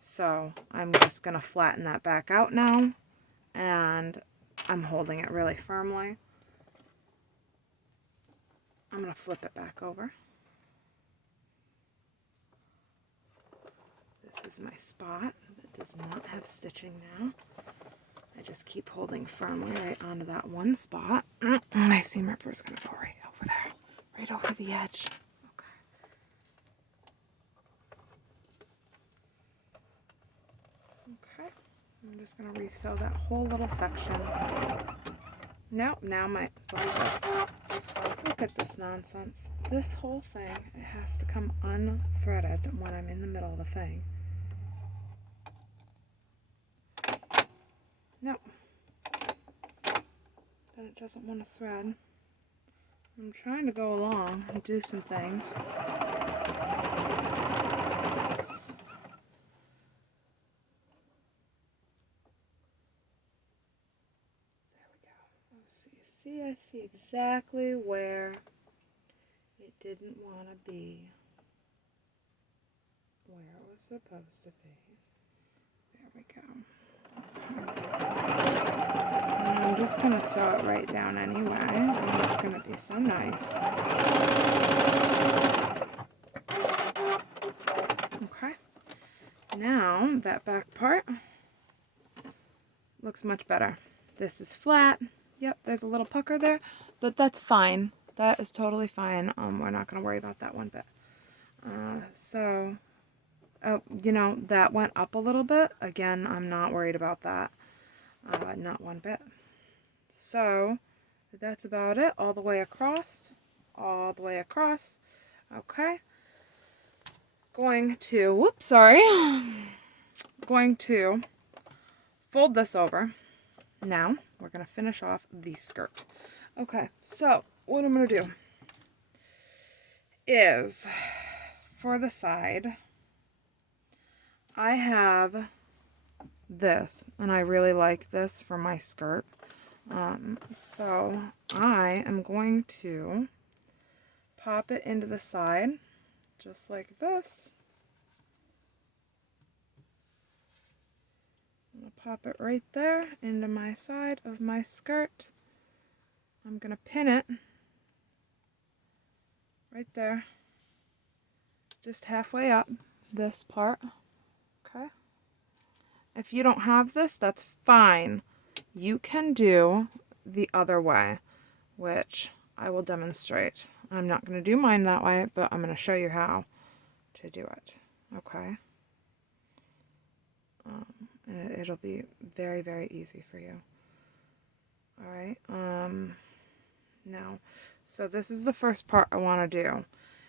So I'm just going to flatten that back out now, and I'm holding it really firmly. I'm going to flip it back over. This is my spot that does not have stitching now. I just keep holding firmly right onto that one spot. My seam ripper is going to go right over there. Right over the edge. Okay. Okay. I'm just going to resew that whole little section. Nope, now look at this. Look at this nonsense. This whole thing, it has to come unthreaded when I'm in the middle of the thing. Nope. Then it doesn't want to thread. I'm trying to go along and do some things. There we go. Let's see. See, I see exactly where it didn't want to be. Where it was supposed to be. There we go. And I'm just going to sew it right down anyway. And it's going to be so nice. Okay. Now, that back part looks much better. This is flat. Yep, there's a little pucker there, but that's fine. That is totally fine. We're not going to worry about that one bit. You know, that went up a little bit. Again, I'm not worried about that. Not one bit. So, that's about it. All the way across. All the way across. Okay. Going to fold this over. Now, we're going to finish off the skirt. Okay, so what I'm going to do is, for the side, I have this, and I really like this for my skirt. So I am going to pop it into the side, just like this. I'm going to pop it right there into my side of my skirt. I'm going to pin it right there, just halfway up this part. Okay. If you don't have this, that's fine. You can do the other way, which I will demonstrate. I'm not going to do mine that way, but I'm going to show you how to do it. Okay. And it'll be very, very easy for you. All right. Now, so this is the first part I want to do.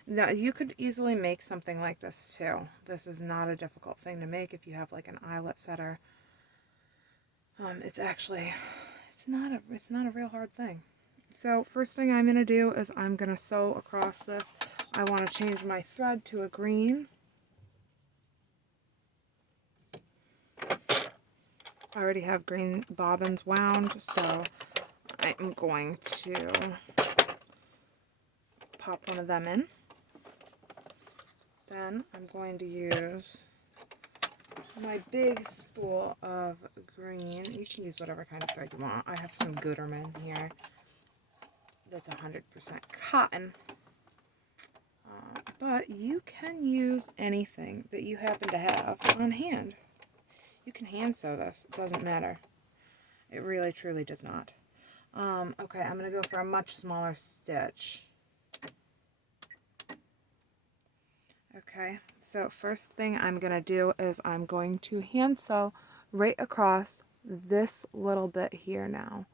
Now, you could easily make something like this too. This is not a difficult thing to make if you have like an eyelet setter. It's not a real hard thing. So first thing I'm going to do is I'm going to sew across this. I want to change my thread to a green. I already have green bobbins wound, so I'm going to pop one of them in. Then I'm going to use my big spool of green. You can use whatever kind of thread you want. I have some Gutermann here that's 100% cotton. But you can use anything that you happen to have on hand. You can hand sew this. It doesn't matter. It really, truly does not. Okay, I'm going to go for a much smaller stitch. Okay, so first thing I'm going to do is I'm going to hand sew right across this little bit here now.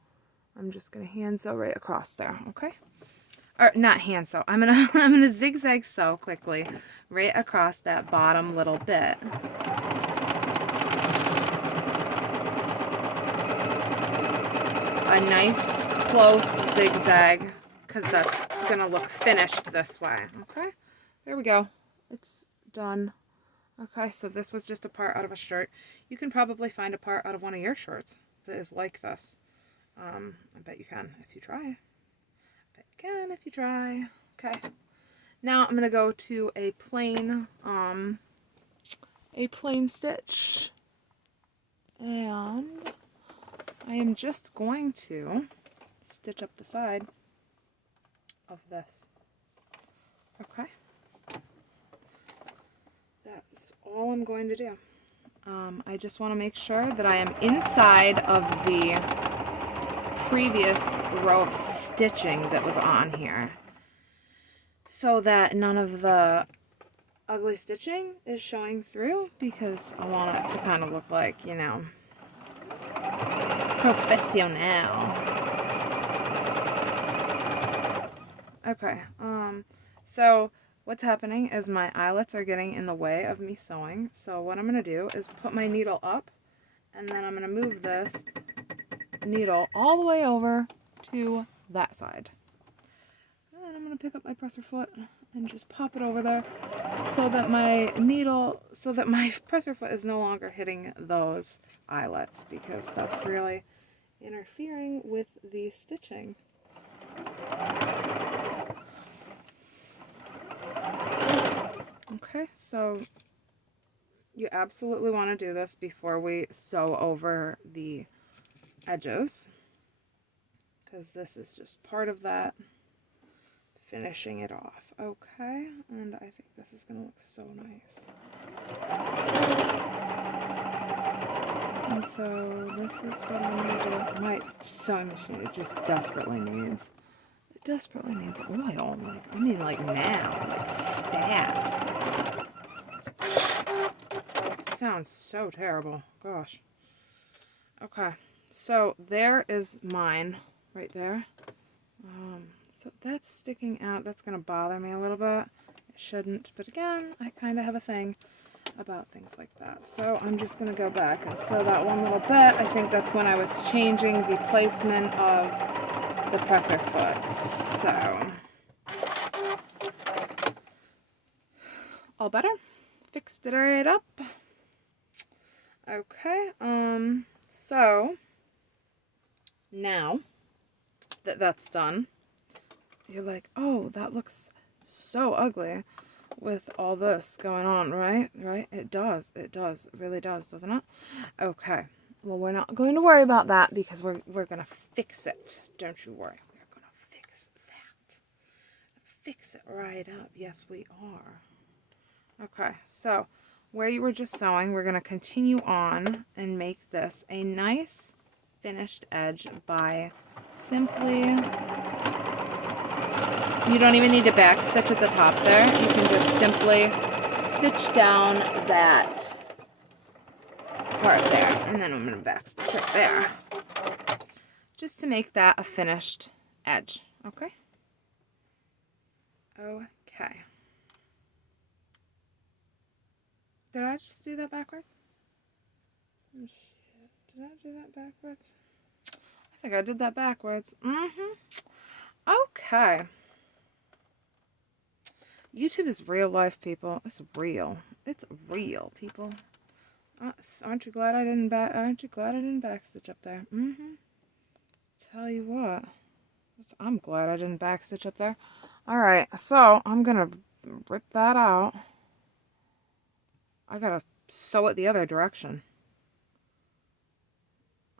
I'm just going to hand sew right across there, okay? Or not hand sew. I'm gonna zigzag sew quickly right across that bottom little bit. A nice close zigzag, because that's gonna look finished this way. Okay, there we go. It's done. Okay, so this was just a part out of a shirt. You can probably find a part out of one of your shirts that is like this. I bet you can if you try. Can if you try. Okay. Now I'm gonna go to a plain stitch, and I am just going to stitch up the side of this. Okay. That's all I'm going to do. I just want to make sure that I am inside of the previous row of stitching that was on here, so that none of the ugly stitching is showing through, because I want it to kind of look like, you know, professional. Okay, so what's happening is my eyelets are getting in the way of me sewing, so what I'm going to do is put my needle up, and then I'm going to move this needle all the way over to that side. And I'm going to pick up my presser foot and just pop it over there so that my presser foot is no longer hitting those eyelets, because that's really interfering with the stitching. Okay, so you absolutely want to do this before we sew over the edges, because this is just part of that finishing it off. Okay, and I think this is going to look so nice. And so this is what I'm going to do. My sewing machine, it just desperately needs oil. Like, I mean, like now, like stat. It sounds so terrible. Gosh. Okay, so there is mine right there. So that's sticking out. That's going to bother me a little bit. It shouldn't, but again, I kind of have a thing about things like that. So I'm just going to go back and sew that one little bit. I think that's when I was changing the placement of the presser foot. So, all better. Fixed it right up. Okay, so now that that's done, you're like, oh, that looks so ugly with all this going on, right? Right? It does. It does. It really does, doesn't it? Okay. Well, we're not going to worry about that, because we're going to fix it. Don't you worry. We're going to fix that. Fix it right up. Yes, we are. Okay. So where you were just sewing, we're going to continue on and make this a nice finished edge by simply... You don't even need to back stitch at the top there. You can just simply stitch down that part there. And then I'm going to back stitch it there. Just to make that a finished edge. Okay? Okay. Did I just do that backwards? Oh, shit. Did I do that backwards? I think I did that backwards. Okay. YouTube is real life, people. It's real. It's real, people. Aren't you glad I didn't back stitch up there? Tell you what. I'm glad I didn't back stitch up there. Alright, so I'm gonna rip that out. I gotta sew it the other direction.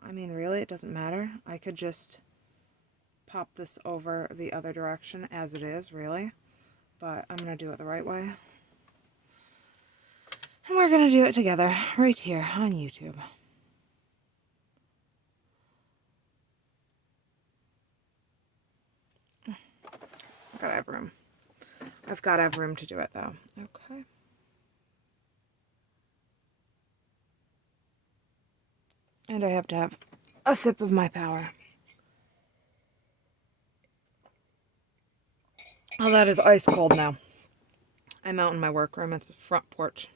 I mean, really, it doesn't matter. I could just pop this over the other direction as it is, really. But I'm gonna do it the right way. And we're gonna do it together, right here on YouTube. I've got to have room. I've got to have room to do it, though. Okay. And I have to have a sip of my power. Oh, that is ice cold now. I'm out in my workroom. It's a front porch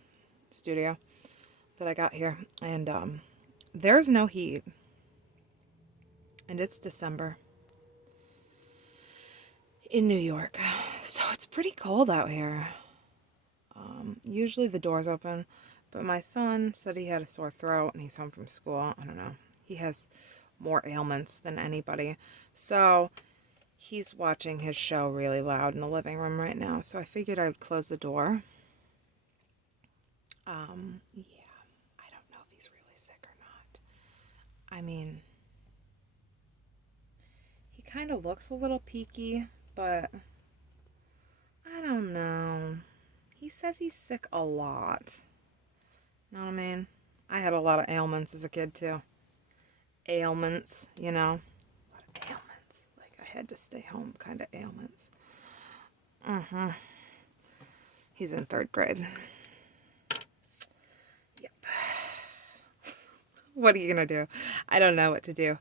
studio that I got here. And there's no heat. And it's December in New York. So it's pretty cold out here. Usually the door's open. But my son said he had a sore throat and he's home from school. I don't know. He has more ailments than anybody. So he's watching his show really loud in the living room right now. So I figured I would close the door. Yeah. I don't know if he's really sick or not. I mean, he kind of looks a little peaky, but I don't know. He says he's sick a lot. Know what I mean? I had a lot of ailments as a kid, too. Ailments, you know? A lot of ailments. Like, I had to stay home kind of ailments. He's in 3rd grade. Yep. What are you gonna do? I don't know what to do.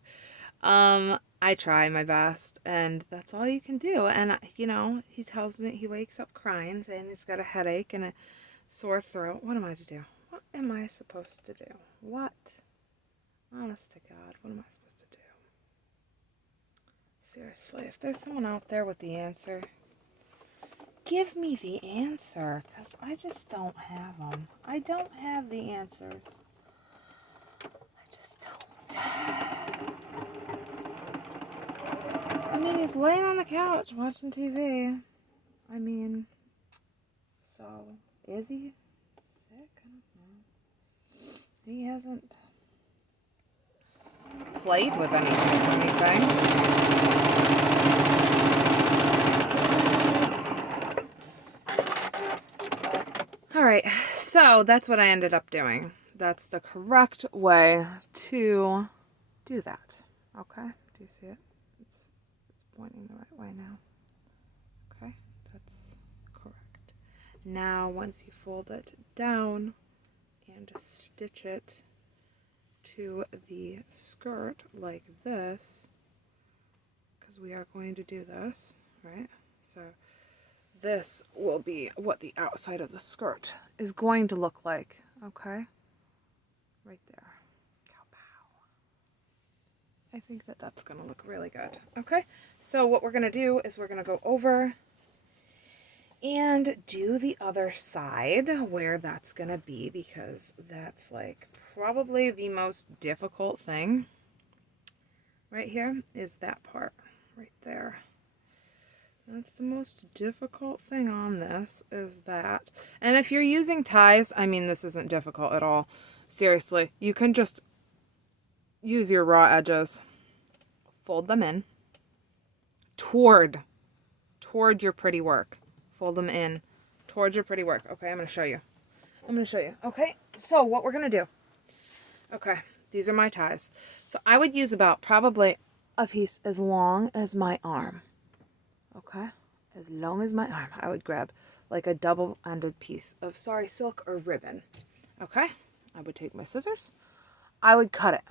I try my best, and that's all you can do. And, you know, he tells me, he wakes up crying, saying he's got a headache and a sore throat. What am I to do? What am I supposed to do? What? Honest to God, what am I supposed to do? Seriously, if there's someone out there with the answer, give me the answer, because I just don't have them. I don't have the answers. I just don't. I mean, he's laying on the couch watching TV. I mean, so, is he sick? I don't know. He hasn't played with anything. Alright, so that's what I ended up doing. That's the correct way to do that. Okay, do you see it? It's pointing the right way now. Okay, that's correct. Now, once you fold it down and stitch it to the skirt like this, because we are going to do this, right? So this will be what the outside of the skirt is going to look like, okay? Right there. I think that that's going to look really good. Okay, so what we're going to do is we're going to go over and do the other side where that's going to be, because that's like probably the most difficult thing right here is that part right there. That's the most difficult thing on this, is that. And if you're using ties, I mean, this isn't difficult at all. Seriously, you can just use your raw edges, fold them in toward your pretty work. Fold them in toward your pretty work. Okay, I'm going to show you. Okay, so what we're going to do. Okay, these are my ties. So I would use about probably a piece as long as my arm. Okay, as long as my arm. I would grab like a double-ended piece of sari silk or ribbon. Okay, I would take my scissors. I would cut it.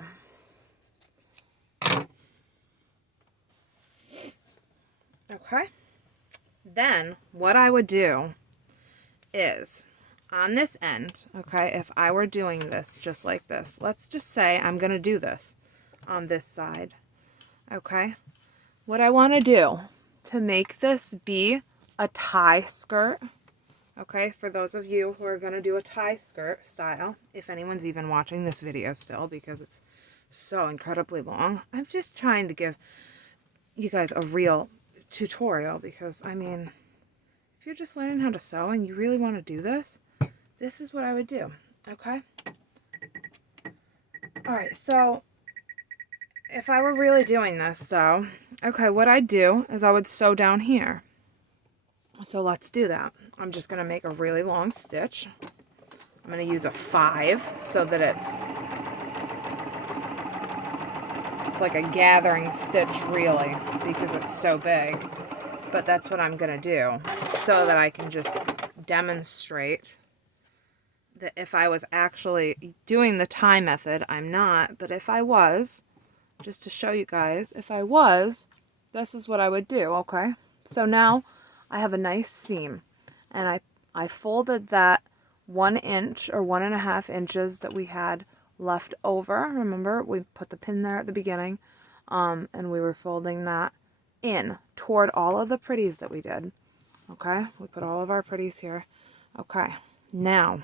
Okay, then what I would do is on this end, okay, if I were doing this just like this, let's just say I'm going to do this on this side. Okay, what I want to do to make this be a tie skirt, Okay, for those of you who are going to do a tie skirt style, if anyone's even watching this video still because it's so incredibly long, I'm just trying to give you guys a real tutorial because, I mean, if you're just learning how to sew and you really want to do this, this is what I would do, okay? Alright, so if I were really doing this, so, okay, what I'd do is I would sew down here. So let's do that. I'm just going to make a really long stitch. I'm going to use a 5 so that it's like a gathering stitch really because it's so big. But that's what I'm going to do so that I can just demonstrate that if I was actually doing the tie method, I'm not, but if I was, just to show you guys, if I was, this is what I would do, okay? So now I have a nice seam, and I folded that 1 inch or 1.5 inches that we had left over. Remember, we put the pin there at the beginning, and we were folding that in toward all of the pretties that we did. Okay, we put all of our pretties here. Okay, now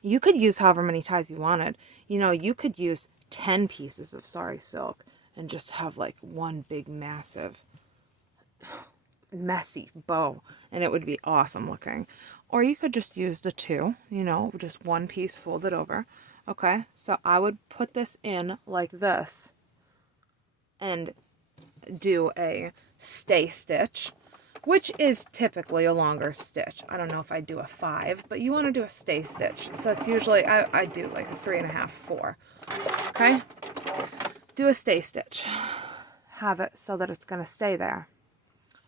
you could use however many ties you wanted. You know, you could use 10 pieces of sari silk and just have like one big massive messy bow and it would be awesome looking. Or you could just use the 2, you know, just one piece folded over. Okay, so I would put this in like this and do a stay stitch, which is typically a longer stitch. I don't know if I do a 5, but you want to do a stay stitch. So it's usually, I do like a 3.5, 4. Okay? Do a stay stitch. Have it so that it's going to stay there.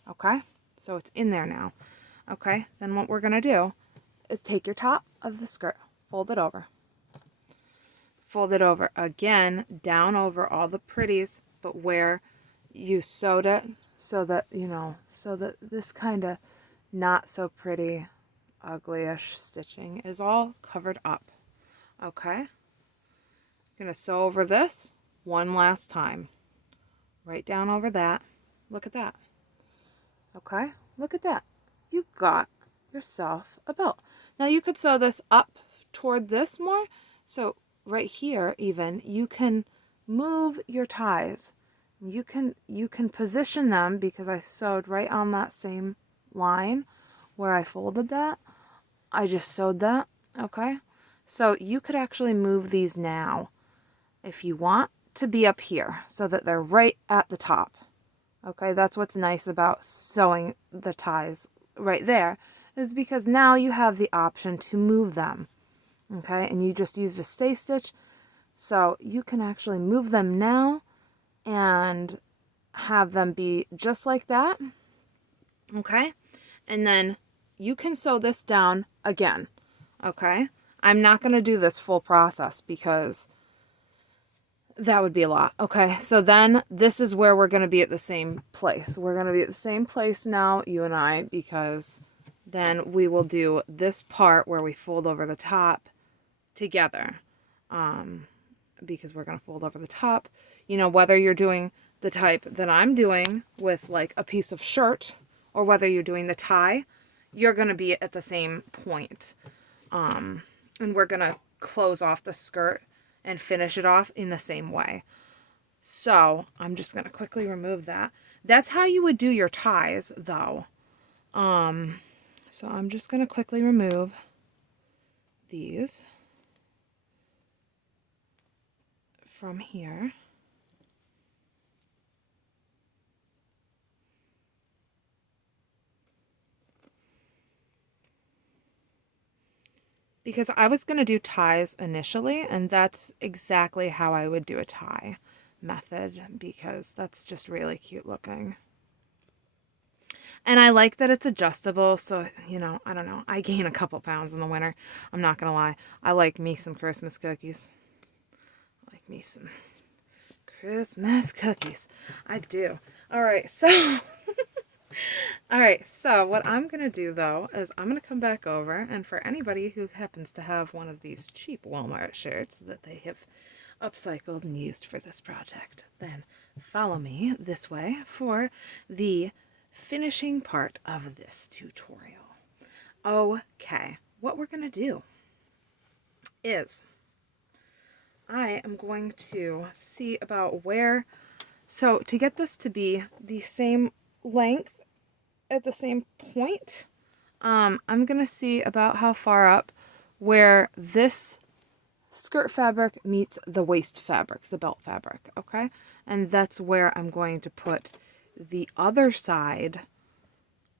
Okay? So it's in there now. Okay? Then what we're going to do is take your top of the skirt, fold it over. Fold it over again, down over all the pretties, but where you sewed it so that, you know, so that this kind of not so pretty, ugly-ish stitching is all covered up. Okay? Gonna sew over this one last time. Right down over that. Look at that. Okay? Look at that. You've got yourself a belt. Now you could sew this up toward this more. So right here even, you can move your ties. You can position them because I sewed right on that same line where I folded that. I just sewed that, okay? So you could actually move these now if you want to be up here so that they're right at the top. Okay, that's what's nice about sewing the ties right there is because now you have the option to move them. Okay, and you just use a stay stitch. So you can actually move them now and have them be just like that. Okay, and then you can sew this down again. Okay, I'm not going to do this full process because that would be a lot. Okay, so then this is where we're going to be at the same place. We're going to be at the same place now, you and I, because then we will do this part where we fold over the top together. Because we're going to fold over the top. You know, whether you're doing the type that I'm doing with like a piece of shirt or whether you're doing the tie, you're going to be at the same point. And we're going to close off the skirt and finish it off in the same way. So I'm just going to quickly remove that. That's how you would do your ties though. So I'm just going to quickly remove these from here. Because I was going to do ties initially, and that's exactly how I would do a tie method, because that's just really cute looking. And I like that it's adjustable, so, you know, I don't know. I gain a couple pounds in the winter. I'm not going to lie. I like me some Christmas cookies. I like me some Christmas cookies. I do. All right, so... All right, so what I'm going to do, though, is I'm going to come back over, and for anybody who happens to have one of these cheap Walmart shirts that they have upcycled and used for this project, then follow me this way for the finishing part of this tutorial. Okay, what we're going to do is I am going to see about where, so to get this to be the same length at the same point, I'm going to see about how far up where this skirt fabric meets the waist fabric, the belt fabric, okay? And that's where I'm going to put the other side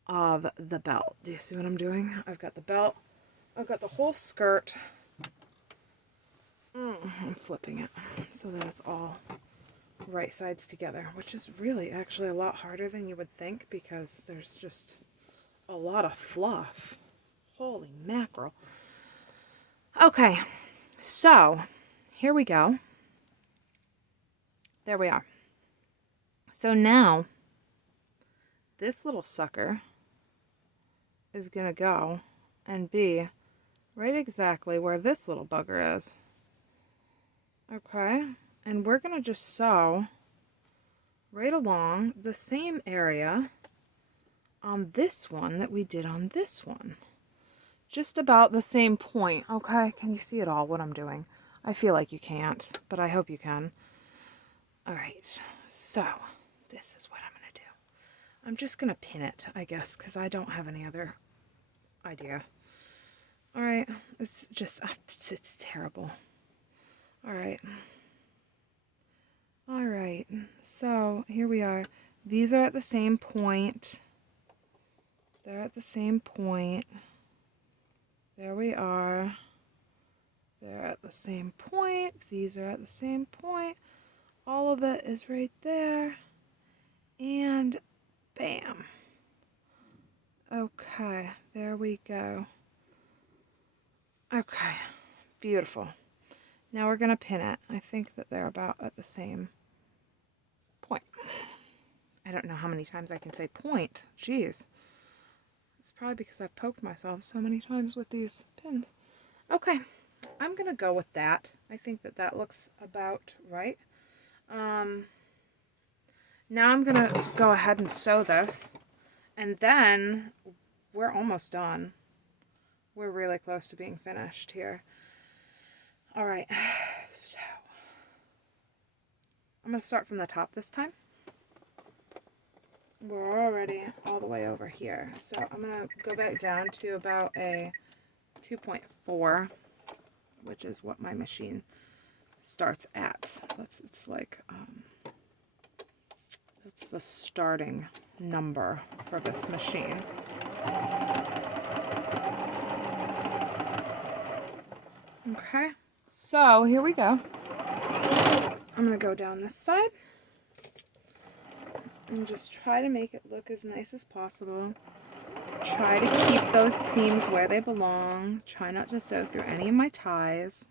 of the belt. Do you see what I'm doing? I've got the belt, I've got the whole skirt. I'm flipping it so that it's all right sides together, which is really actually a lot harder than you would think because there's just a lot of fluff. Holy mackerel. Okay, so here we go. There we are. So now this little sucker is gonna go and be right exactly where this little bugger is. Okay, and we're gonna just sew right along the same area on this one that we did on this one. Just about the same point. Okay, can you see it all, what I'm doing? I feel like you can't, but I hope you can. All right, so this is what I'm gonna do. I'm just gonna pin it, I guess, because I don't have any other idea. All right, it's just, it's terrible. All right. All right, so here we are. These are at the same point. They're at the same point. There we are. They're at the same point. These are at the same point. All of it is right there. And bam. Okay, there we go. Okay, beautiful. Now we're going to pin it. I think that they're about at the same point. I don't know how many times I can say point. Jeez. It's probably because I've poked myself so many times with these pins. Okay, I'm going to go with that. I think that that looks about right. Now I'm going to go ahead and sew this. And then we're almost done. We're really close to being finished here. All right, so I'm going to start from the top this time. We're already all the way over here. So I'm going to go back down to about a 2.4, which is what my machine starts at. It's like, it's the starting number for this machine. Okay, so here we go. I'm going to go down this side and just try to make it look as nice as possible. Try to keep those seams where they belong. Try not to sew through any of my ties.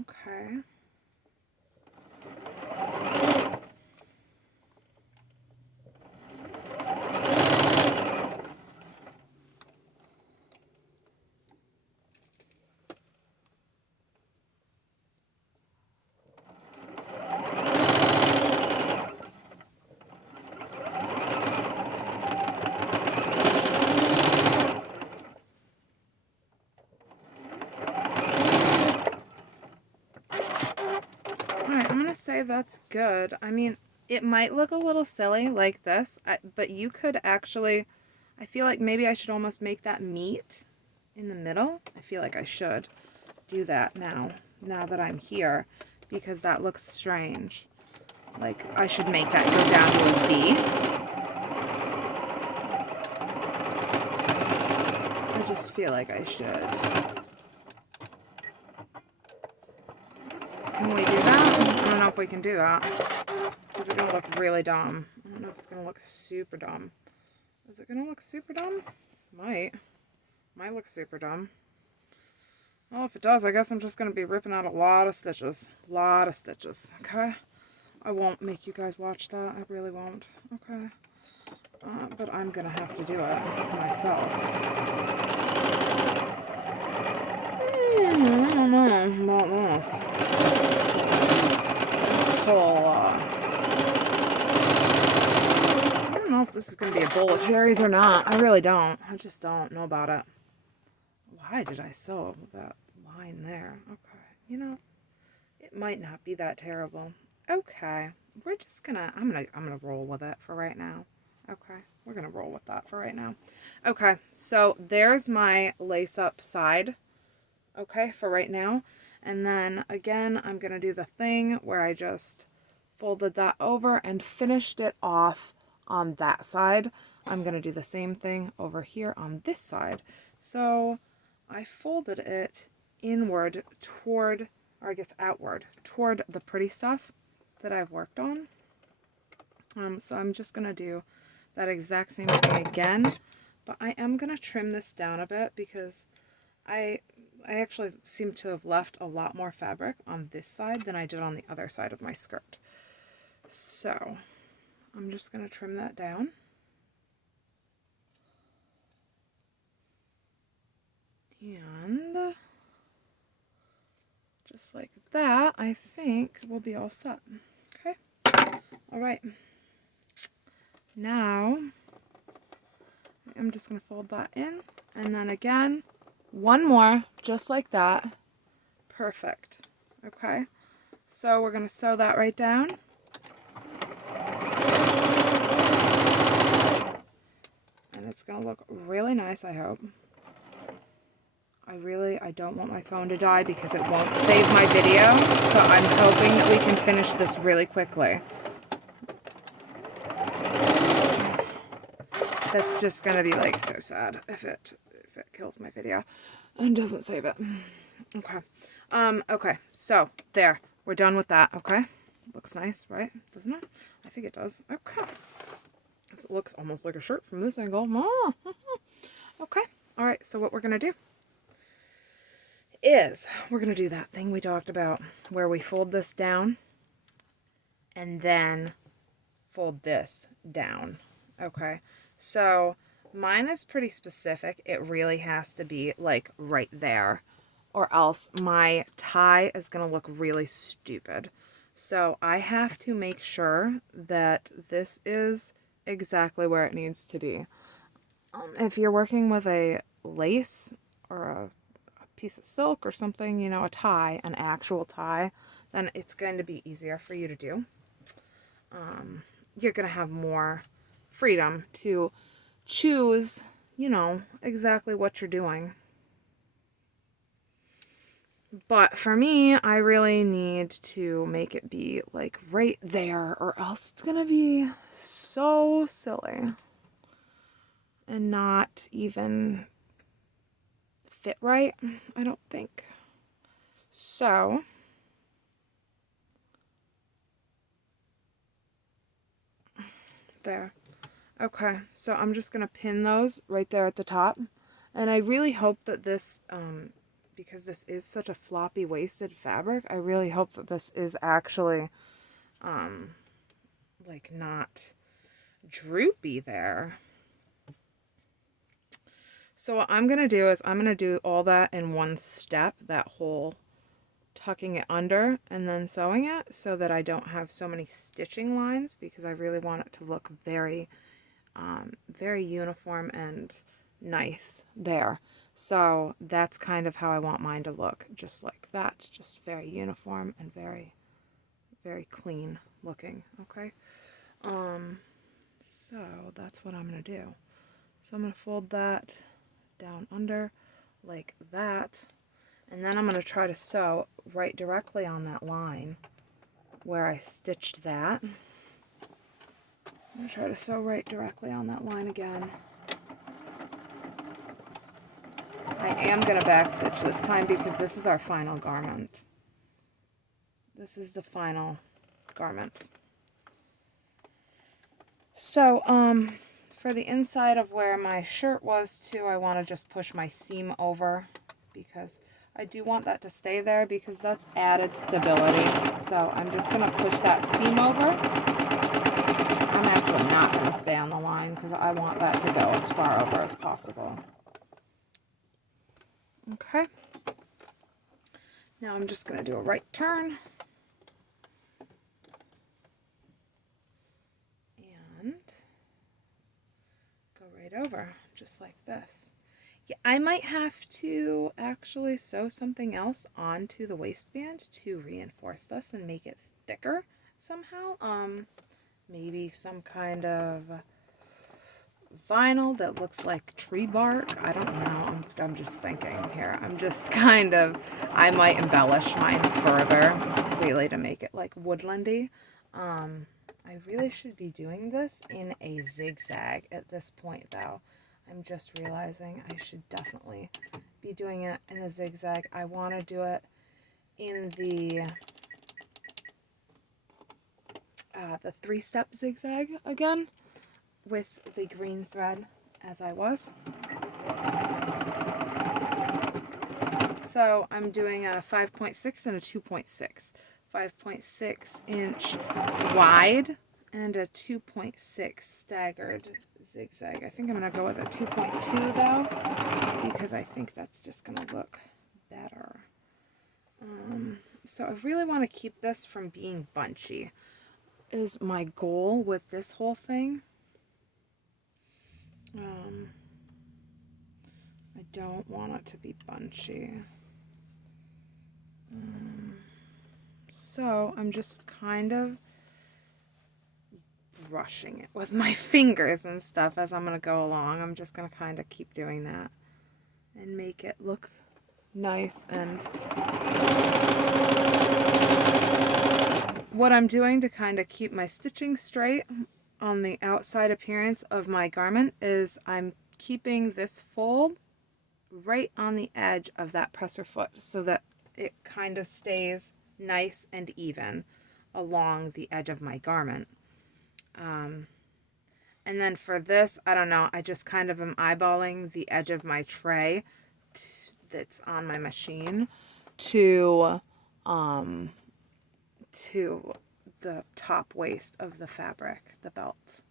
Okay. Say that's good. I mean, it might look a little silly like this, but you could actually, I feel like maybe I should almost make that meet in the middle. I feel like I should do that now that I'm here, because that looks strange. Like, I should make that go down to a V. I just feel like I should. Can we do that? I don't know if we can do that. Is it going to look really dumb? I don't know if it's going to look super dumb. Is it going to look super dumb? Might. Might look super dumb. Well, if it does, I guess I'm just going to be ripping out a lot of stitches. Okay? I won't make you guys watch that. I really won't. Okay? But I'm going to have to do it myself. I don't know about this. I don't know if this is going to be a bowl of cherries or not. I really don't. I just don't know about it. Why did I sew that line there? Okay. You know, it might not be that terrible. Okay. We're just gonna, I'm gonna roll with it for right now. Okay. We're gonna roll with that for right now. Okay. So there's my lace up side. Okay. For right now. And then again, I'm gonna do the thing where I just folded that over and finished it off on that side. I'm going to do the same thing over here on this side. So I folded it inward toward, or I guess outward, toward the pretty stuff that I've worked on. So I'm just going to do that exact same thing again, but I am going to trim this down a bit because I actually seem to have left a lot more fabric on this side than I did on the other side of my skirt. So I'm just going to trim that down. And just like that, I think we'll be all set. Okay. All right. Now I'm just going to fold that in. And then again, one more, just like that. Perfect. Okay. So we're going to sew that right down. And it's going to look really nice, I hope. I don't want my phone to die because it won't save my video. So I'm hoping that we can finish this really quickly. That's just going to be like so sad if it kills my video and doesn't save it. Okay. Okay. So there, we're done with that. Okay. Looks nice, right? Doesn't it? I think it does. Okay. It looks almost like a shirt from this angle. Oh. Okay. All right. So what we're going to do is we're going to do that thing we talked about where we fold this down and then fold this down. Okay. So mine is pretty specific. It really has to be like right there or else my tie is going to look really stupid. So I have to make sure that this is exactly where it needs to be. If you're working with a lace or a piece of silk or something, you know, a tie, an actual tie, then it's going to be easier for you to do. You're going to have more freedom to choose, you know, exactly what you're doing. But for me, I really need to make it be like right there or else it's going to be so silly and not even fit right, I don't think. So there. Okay, so I'm just going to pin those right there at the top. And I really hope that this, because this is such a floppy waisted fabric, I really hope that this is actually, like not droopy there. So what I'm going to do is I'm going to do all that in one step, that whole tucking it under and then sewing it so that I don't have so many stitching lines because I really want it to look very, very uniform and nice there. So that's kind of how I want mine to look, just like that, just very uniform and very, very clean looking, okay? So that's what I'm going to do. So I'm going to fold that down under like that, and then I'm going to try to sew right directly on that line where I stitched that. I'm going to try to sew right directly on that line again. I am going to back stitch this time because this is our final garment. This is the final garment. So, for the inside of where my shirt was too, I want to just push my seam over because I do want that to stay there because that's added stability. So I'm just going to push that seam over. I'm actually not going to stay on the line because I want that to go as far over as possible. Okay. Now I'm just going to do a right turn. And over just like this. Yeah, I might have to actually sew something else onto the waistband to reinforce this and make it thicker somehow. Maybe some kind of vinyl that looks like tree bark. I don't know. I'm just thinking here. I might embellish mine further, really, to make it like woodlandy. I really should be doing this in a zigzag at this point, though. I'm just realizing I should definitely be doing it in a zigzag. I want to do it in the 3-step zigzag again with the green thread as I was. So I'm doing a 5.6 and a 2.6. 5.6 inch wide and a 2.6 staggered zigzag. I think I'm going to go with a 2.2 though, because I think that's just going to look better. So I really want to keep this from being bunchy, is my goal with this whole thing. I don't want it to be bunchy. So I'm just kind of brushing it with my fingers and stuff as I'm going to go along. I'm just going to kind of keep doing that and make it look nice. And what I'm doing to kind of keep my stitching straight on the outside appearance of my garment is I'm keeping this fold right on the edge of that presser foot so that it kind of stays nice and even along the edge of my garment. And then for this, I don't know, I just kind of am eyeballing the edge of my tray that's on my machine to the top waist of the fabric, the belt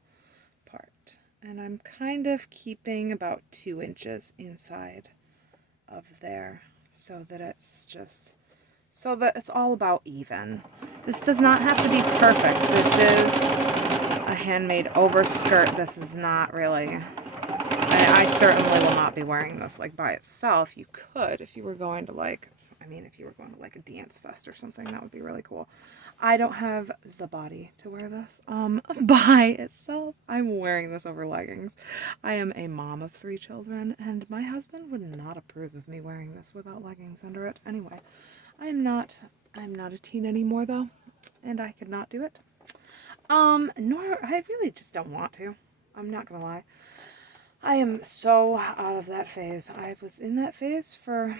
part. And I'm kind of keeping about 2 inches inside of there so that it's all about even. This does not have to be perfect. This is a handmade overskirt. This is not really, I certainly will not be wearing this like by itself. You could if you were going to if you were going to like a dance fest or something, that would be really cool. I don't have the body to wear this by itself. I'm wearing this over leggings. I am a mom of 3 children, and my husband would not approve of me wearing this without leggings under it. Anyway, I'm not a teen anymore though, and I could not do it. Nor I really just don't want to. I'm not gonna lie. I am so out of that phase. I was in that phase for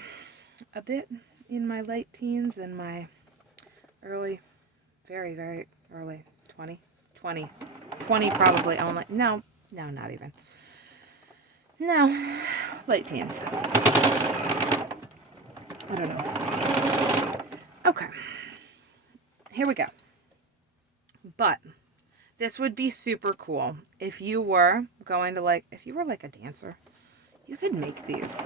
a bit in my late teens and my early, very, very early 20 probably only. No, not even. No, late teens. I don't know. Okay, here we go. But this would be super cool if you were going to if you were like a dancer, you could make these.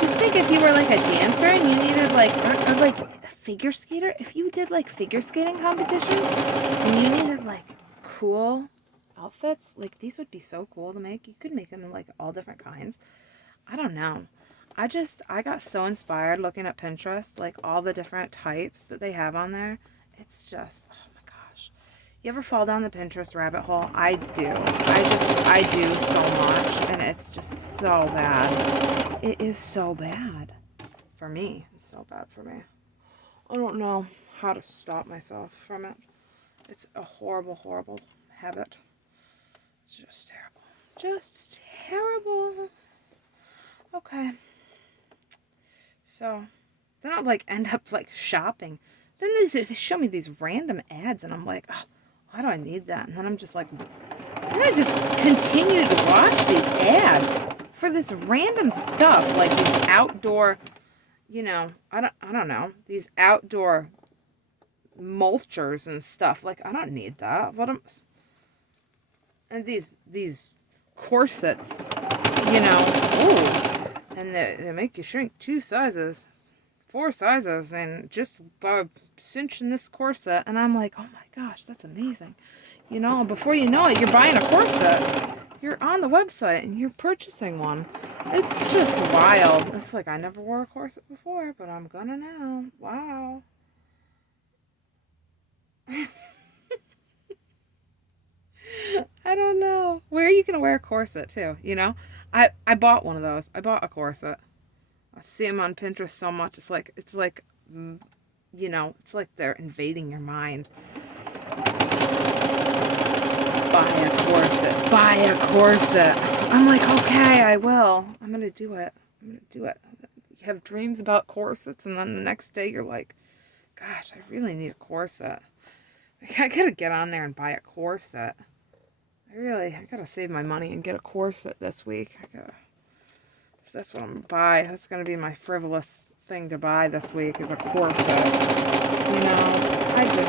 Just think if you were like a dancer and you needed like a figure skater, if you did like figure skating competitions and you needed like cool outfits, like these would be so cool to make. You could make them in like all different kinds. I don't know. I got so inspired looking at Pinterest, like all the different types that they have on there. It's just, oh my gosh. You ever fall down the Pinterest rabbit hole? I do. I do so much, and it's just so bad. It is so bad for me. It's so bad for me. I don't know how to stop myself from it. It's a horrible, horrible habit. It's just terrible. Just terrible. Okay. So, then I'll end up shopping. Then they show me these random ads, and I'm like, oh, why do I need that? And then I'm just like, then I just continue to watch these ads for this random stuff, like these outdoor, I don't know, these outdoor mulchers and stuff. Like, I don't need that. And these corsets, ooh, and they make you shrink 2 sizes. 4 sizes, and just by cinching this corset, and I'm like, oh my gosh, that's amazing. Before you know it, you're buying a corset. You're on the website and you're purchasing one. It's just wild. It's like I never wore a corset before, but I'm gonna now. Wow. I don't know. Where are you gonna wear a corset too? You know, I bought one of those. I bought a corset. I see them on Pinterest so much. It's like, you know, it's like they're invading your mind. Buy a corset. Buy a corset. I'm like, okay, I will. I'm gonna do it. I'm gonna do it. You have dreams about corsets, and then the next day you're like, gosh, I really need a corset. I gotta get on there and buy a corset. I gotta save my money and get a corset this week. That's what I'm gonna buy. That's gonna be my frivolous thing to buy this week is a corset. You know, I don't know.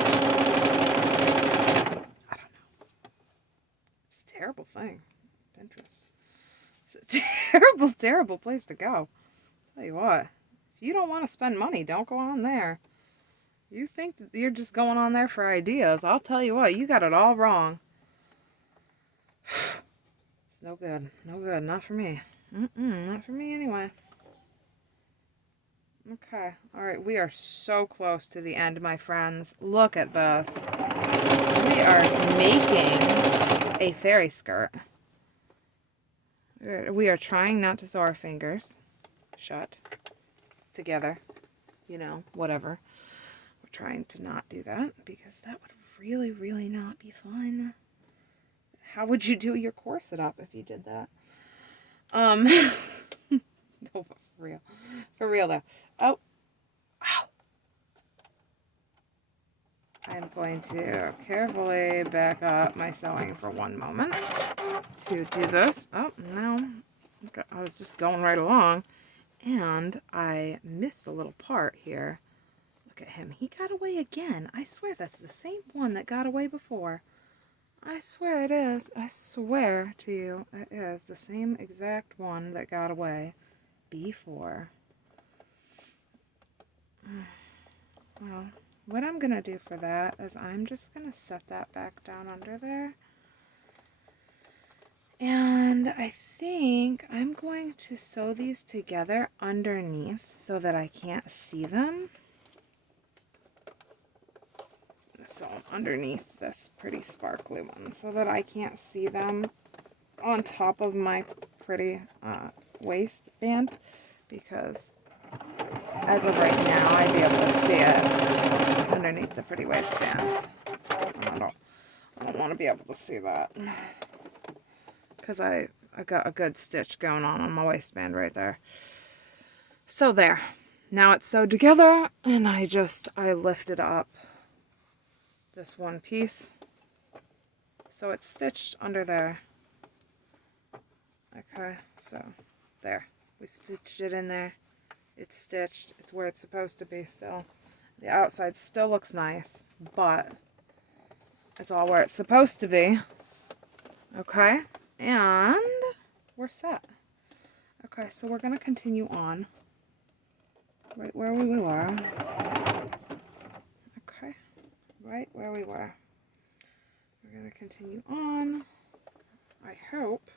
It's a terrible thing. Pinterest. It's a terrible, terrible place to go. Tell you what, if you don't want to spend money, don't go on there. You think that you're just going on there for ideas. I'll tell you what, you got it all wrong. It's no good. No good. Not for me. Not for me anyway. Okay. All right. We are so close to the end, my friends. Look at this. We are making a fairy skirt. We are trying not to sew our fingers shut together. You know, whatever. We're trying to not do that because that would really, really not be fun. How would you do your corset up if you did that? No, but for real. For real, though. Oh. Ow. I'm going to carefully back up my sewing for one moment to do this. Oh, no. I was just going right along, and I missed a little part here. Look at him. He got away again. I swear that's the same one that got away before. I swear it is. I swear to you, it is the same exact one that got away before. Well, what I'm going to do for that is I'm just going to set that back down under there. And I think I'm going to sew these together underneath so that I can't see them. So underneath this pretty sparkly one so that I can't see them on top of my pretty waistband, because as of right now I'd be able to see it underneath the pretty waistband. I don't want to be able to see that because I got a good stitch going on my waistband right there. So there. Now it's sewed together, and I lifted up this one piece, so it's stitched under there. Okay, so there, we stitched it in there. It's stitched. It's where it's supposed to be still. The outside still looks nice, but it's all where it's supposed to be. Okay, and we're set. Okay, so we're gonna continue on right where we were. Right where we were. We're going to continue on. I hope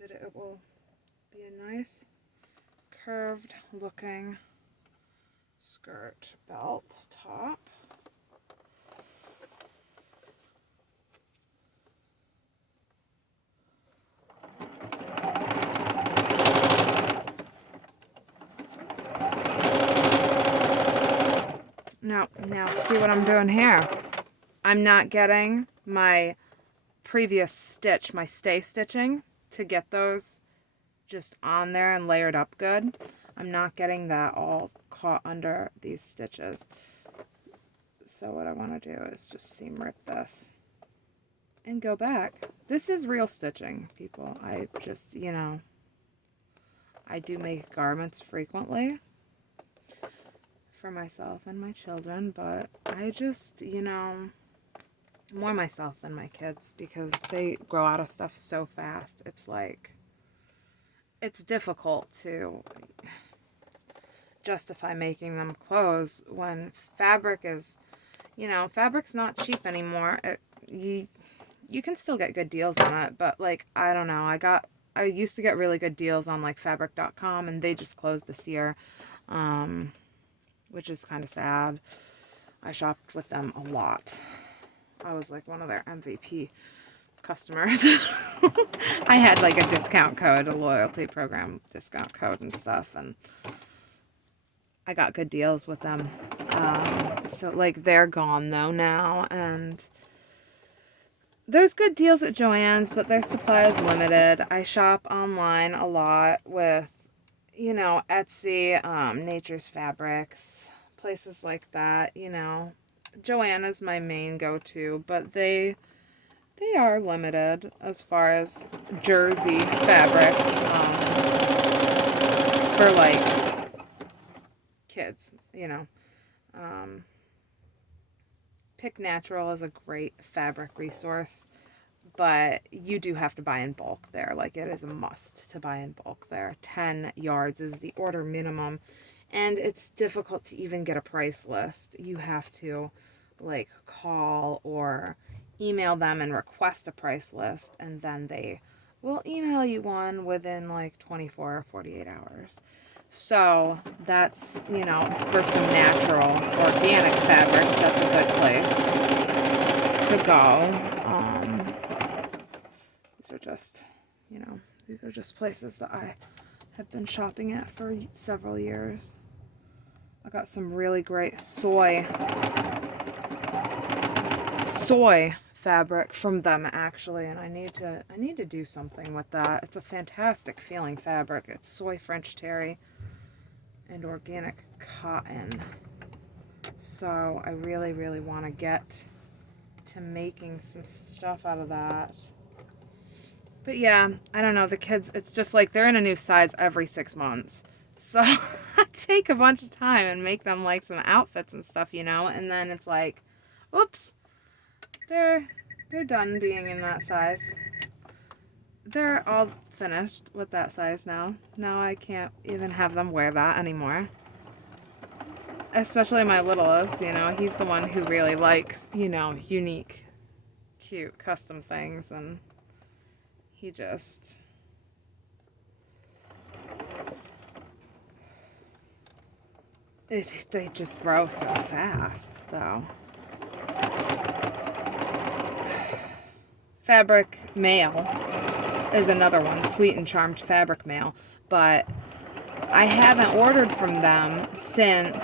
that it will be a nice curved looking skirt, belt, top. Now see what I'm doing here. I'm not getting my previous stitch, my stay stitching, to get those just on there and layered up good. I'm not getting that all caught under these stitches. So what I want to do is just seam rip this and go back. This is real stitching, people. I just, you know, I do make garments frequently for myself and my children, but I just, you know, more myself than my kids because they grow out of stuff so fast. It's like, it's difficult to justify making them clothes when fabric is, you know, fabric's not cheap anymore. You you can still get good deals on it, but like, I don't know. I used to get really good deals on like fabric.com, and they just closed this year, which is kind of sad. I shopped with them a lot. I was like one of their MVP customers. I had like a discount code, a loyalty program discount code and stuff, and I got good deals with them. So like they're gone though now, and there's good deals at Joann's, but their supply is limited. I shop online a lot with, you know, Etsy, Nature's Fabrics, places like that, you know. Joann is my main go-to, but they are limited as far as jersey fabrics, for like kids, you know. Pick Natural is a great fabric resource, but you do have to buy in bulk there. Like, it is a must to buy in bulk there. 10 yards is the order minimum, and it's difficult to even get a price list. You have to like call or email them and request a price list, and then they will email you one within like 24 or 48 hours. So that's, you know, for some natural organic fabrics, that's a good place to go. These are just, you know, these are just places that I have been shopping at for several years. I got some really great soy fabric from them actually, and I need to do something with that. It's a fantastic feeling fabric. It's soy French terry and organic cotton. So I really, really want to get to making some stuff out of that. But yeah, I don't know, the kids, it's just like they're in a new size every 6 months. So I take a bunch of time and make them like some outfits and stuff, you know, and then it's like, oops, they're done being in that size. They're all finished with that size now. Now I can't even have them wear that anymore. Especially my littlest, you know, he's the one who really likes, you know, unique, cute, custom things, and he just... they just grow so fast, though. Fabric Mail is another one, Sweet and Charmed Fabric Mail, but I haven't ordered from them since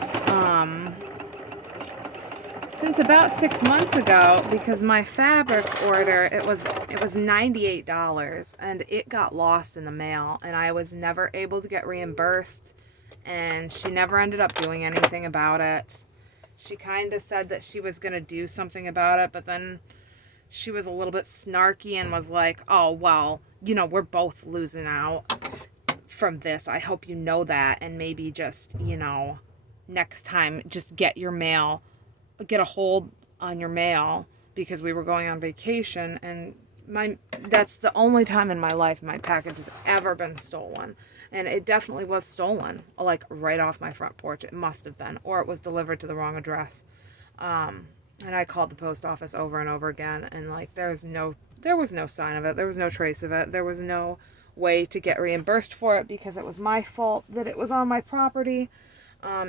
about 6 months ago, because my fabric order, it was $98, and it got lost in the mail, and I was never able to get reimbursed, and she never ended up doing anything about it. She kind of said that she was going to do something about it, but then she was a little bit snarky and was like, oh, well, you know, we're both losing out from this. I hope you know that, and maybe just, you know, next time just get a hold on your mail, because we were going on vacation, and that's the only time in my life my package has ever been stolen. And it definitely was stolen, like right off my front porch. It must have been, or it was delivered to the wrong address. And I called the post office over and over again, and like there was no sign of it. There was no trace of it. There was no way to get reimbursed for it, because it was my fault that it was on my property,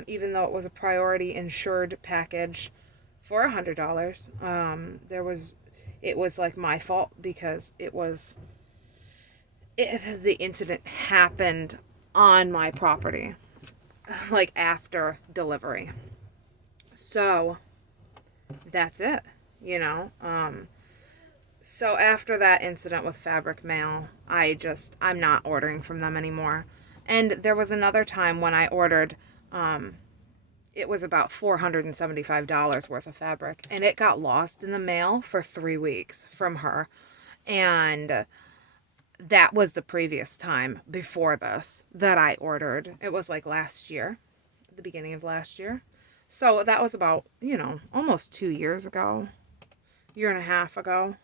even though it was a priority insured package for $100. It was like my fault, because the incident happened on my property, like after delivery. So that's it, you know. So after that incident with Fabric Mail, I'm not ordering from them anymore. And there was another time when I ordered, it was about $475 worth of fabric, and it got lost in the mail for 3 weeks from her. And that was the previous time before this that I ordered. It was like last year, the beginning of last year. So that was about, you know, almost 2 years ago, year and a half ago.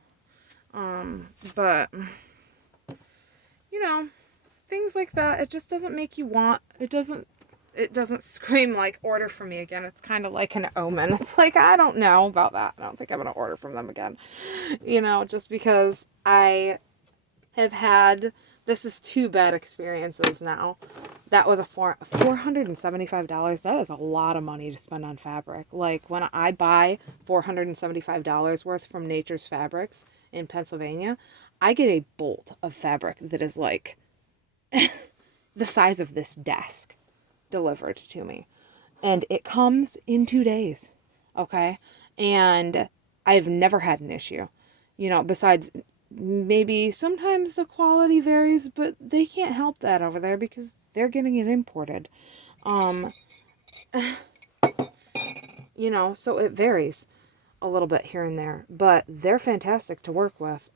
But, you know, things like that, it just doesn't make you want, it doesn't it doesn't scream like order from me again. It's kind of like an omen. It's like, I don't know about that. I don't think I'm going to order from them again. You know, just because I have had, this is 2 bad experiences now. That was a $475. That is a lot of money to spend on fabric. Like, when I buy $475 worth from Nature's Fabrics in Pennsylvania, I get a bolt of fabric that is like the size of this desk delivered to me. And it comes in 2 days. Okay? And I've never had an issue. You know, besides maybe sometimes the quality varies, but they can't help that over there because they're getting it imported. You know, so it varies a little bit here and there, but they're fantastic to work with.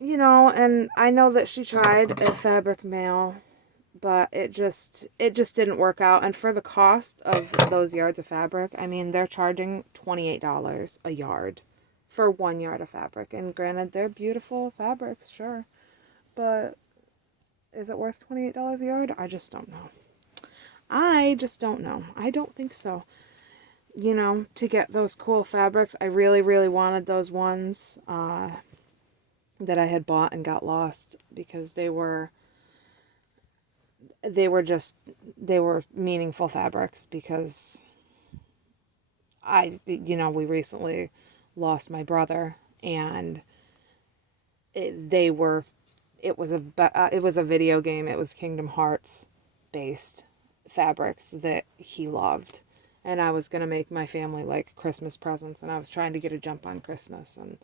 You know, and I know that she tried a fabric mail, but it just didn't work out. And for the cost of those yards of fabric, I mean, they're charging $28 a yard for 1 yard of fabric. And granted, they're beautiful fabrics, sure, but is it worth $28 a yard? I just don't know. I just don't know. I don't think so. You know, to get those cool fabrics, I really, really wanted those ones that I had bought and got lost because they were meaningful fabrics because we recently lost my brother, and it was a video game. It was Kingdom Hearts based fabrics that he loved, and I was going to make my family like Christmas presents, and I was trying to get a jump on Christmas, and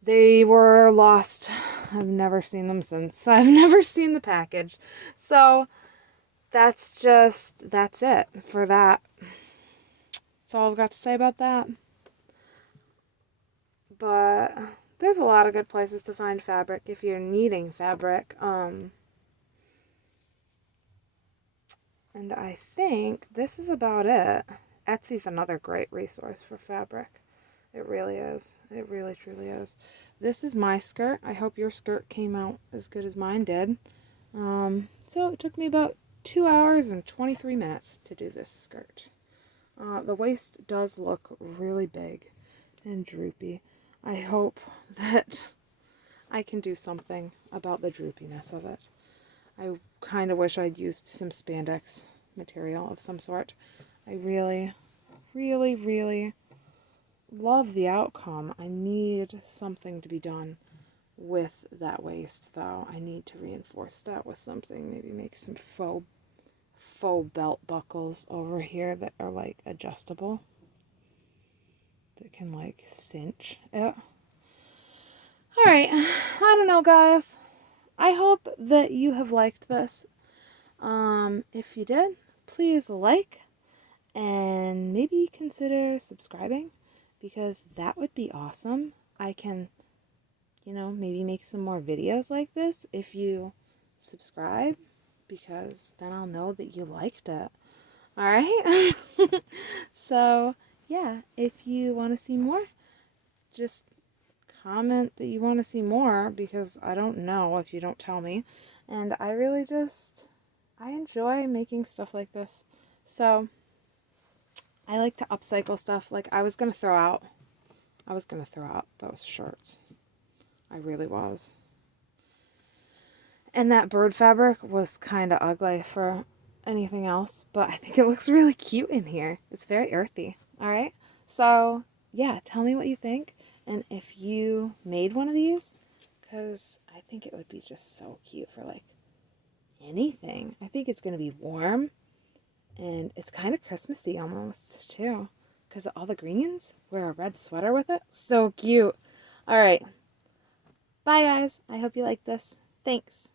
they were lost. I've never seen them since. I've never seen the package. So that's it for that. That's all I've got to say about that. But there's a lot of good places to find fabric if you're needing fabric. And I think this is about it. Etsy's another great resource for fabric. It really is. It really, truly is. This is my skirt. I hope your skirt came out as good as mine did. So it took me about 2 hours and 23 minutes to do this skirt. The waist does look really big and droopy. I hope that I can do something about the droopiness of it. I kind of wish I'd used some spandex material of some sort. I really, really, really love the outcome. I need something to be done with that waist, though. I need to reinforce that with something. Maybe make some faux belt buckles over here that are like adjustable, that can like cinch it. All right, I don't know, guys. I hope that you have liked this. If you did, please like and maybe consider subscribing, because that would be awesome. I can, maybe make some more videos like this if you subscribe, because then I'll know that you liked it. All right? So, yeah, if you want to see more, just comment that you want to see more, because I don't know if you don't tell me. And I really I enjoy making stuff like this. So, I like to upcycle stuff. Like, I was going to throw out those shirts. I really was. And that bird fabric was kind of ugly for anything else, but I think it looks really cute in here. It's very earthy. All right? So, yeah, tell me what you think. And if you made one of these, because I think it would be just so cute for, like, anything. I think it's going to be warm. And it's kind of Christmassy almost, too. Because of all the greens. Wear a red sweater with it. So cute. All right. Bye, guys. I hope you like this. Thanks.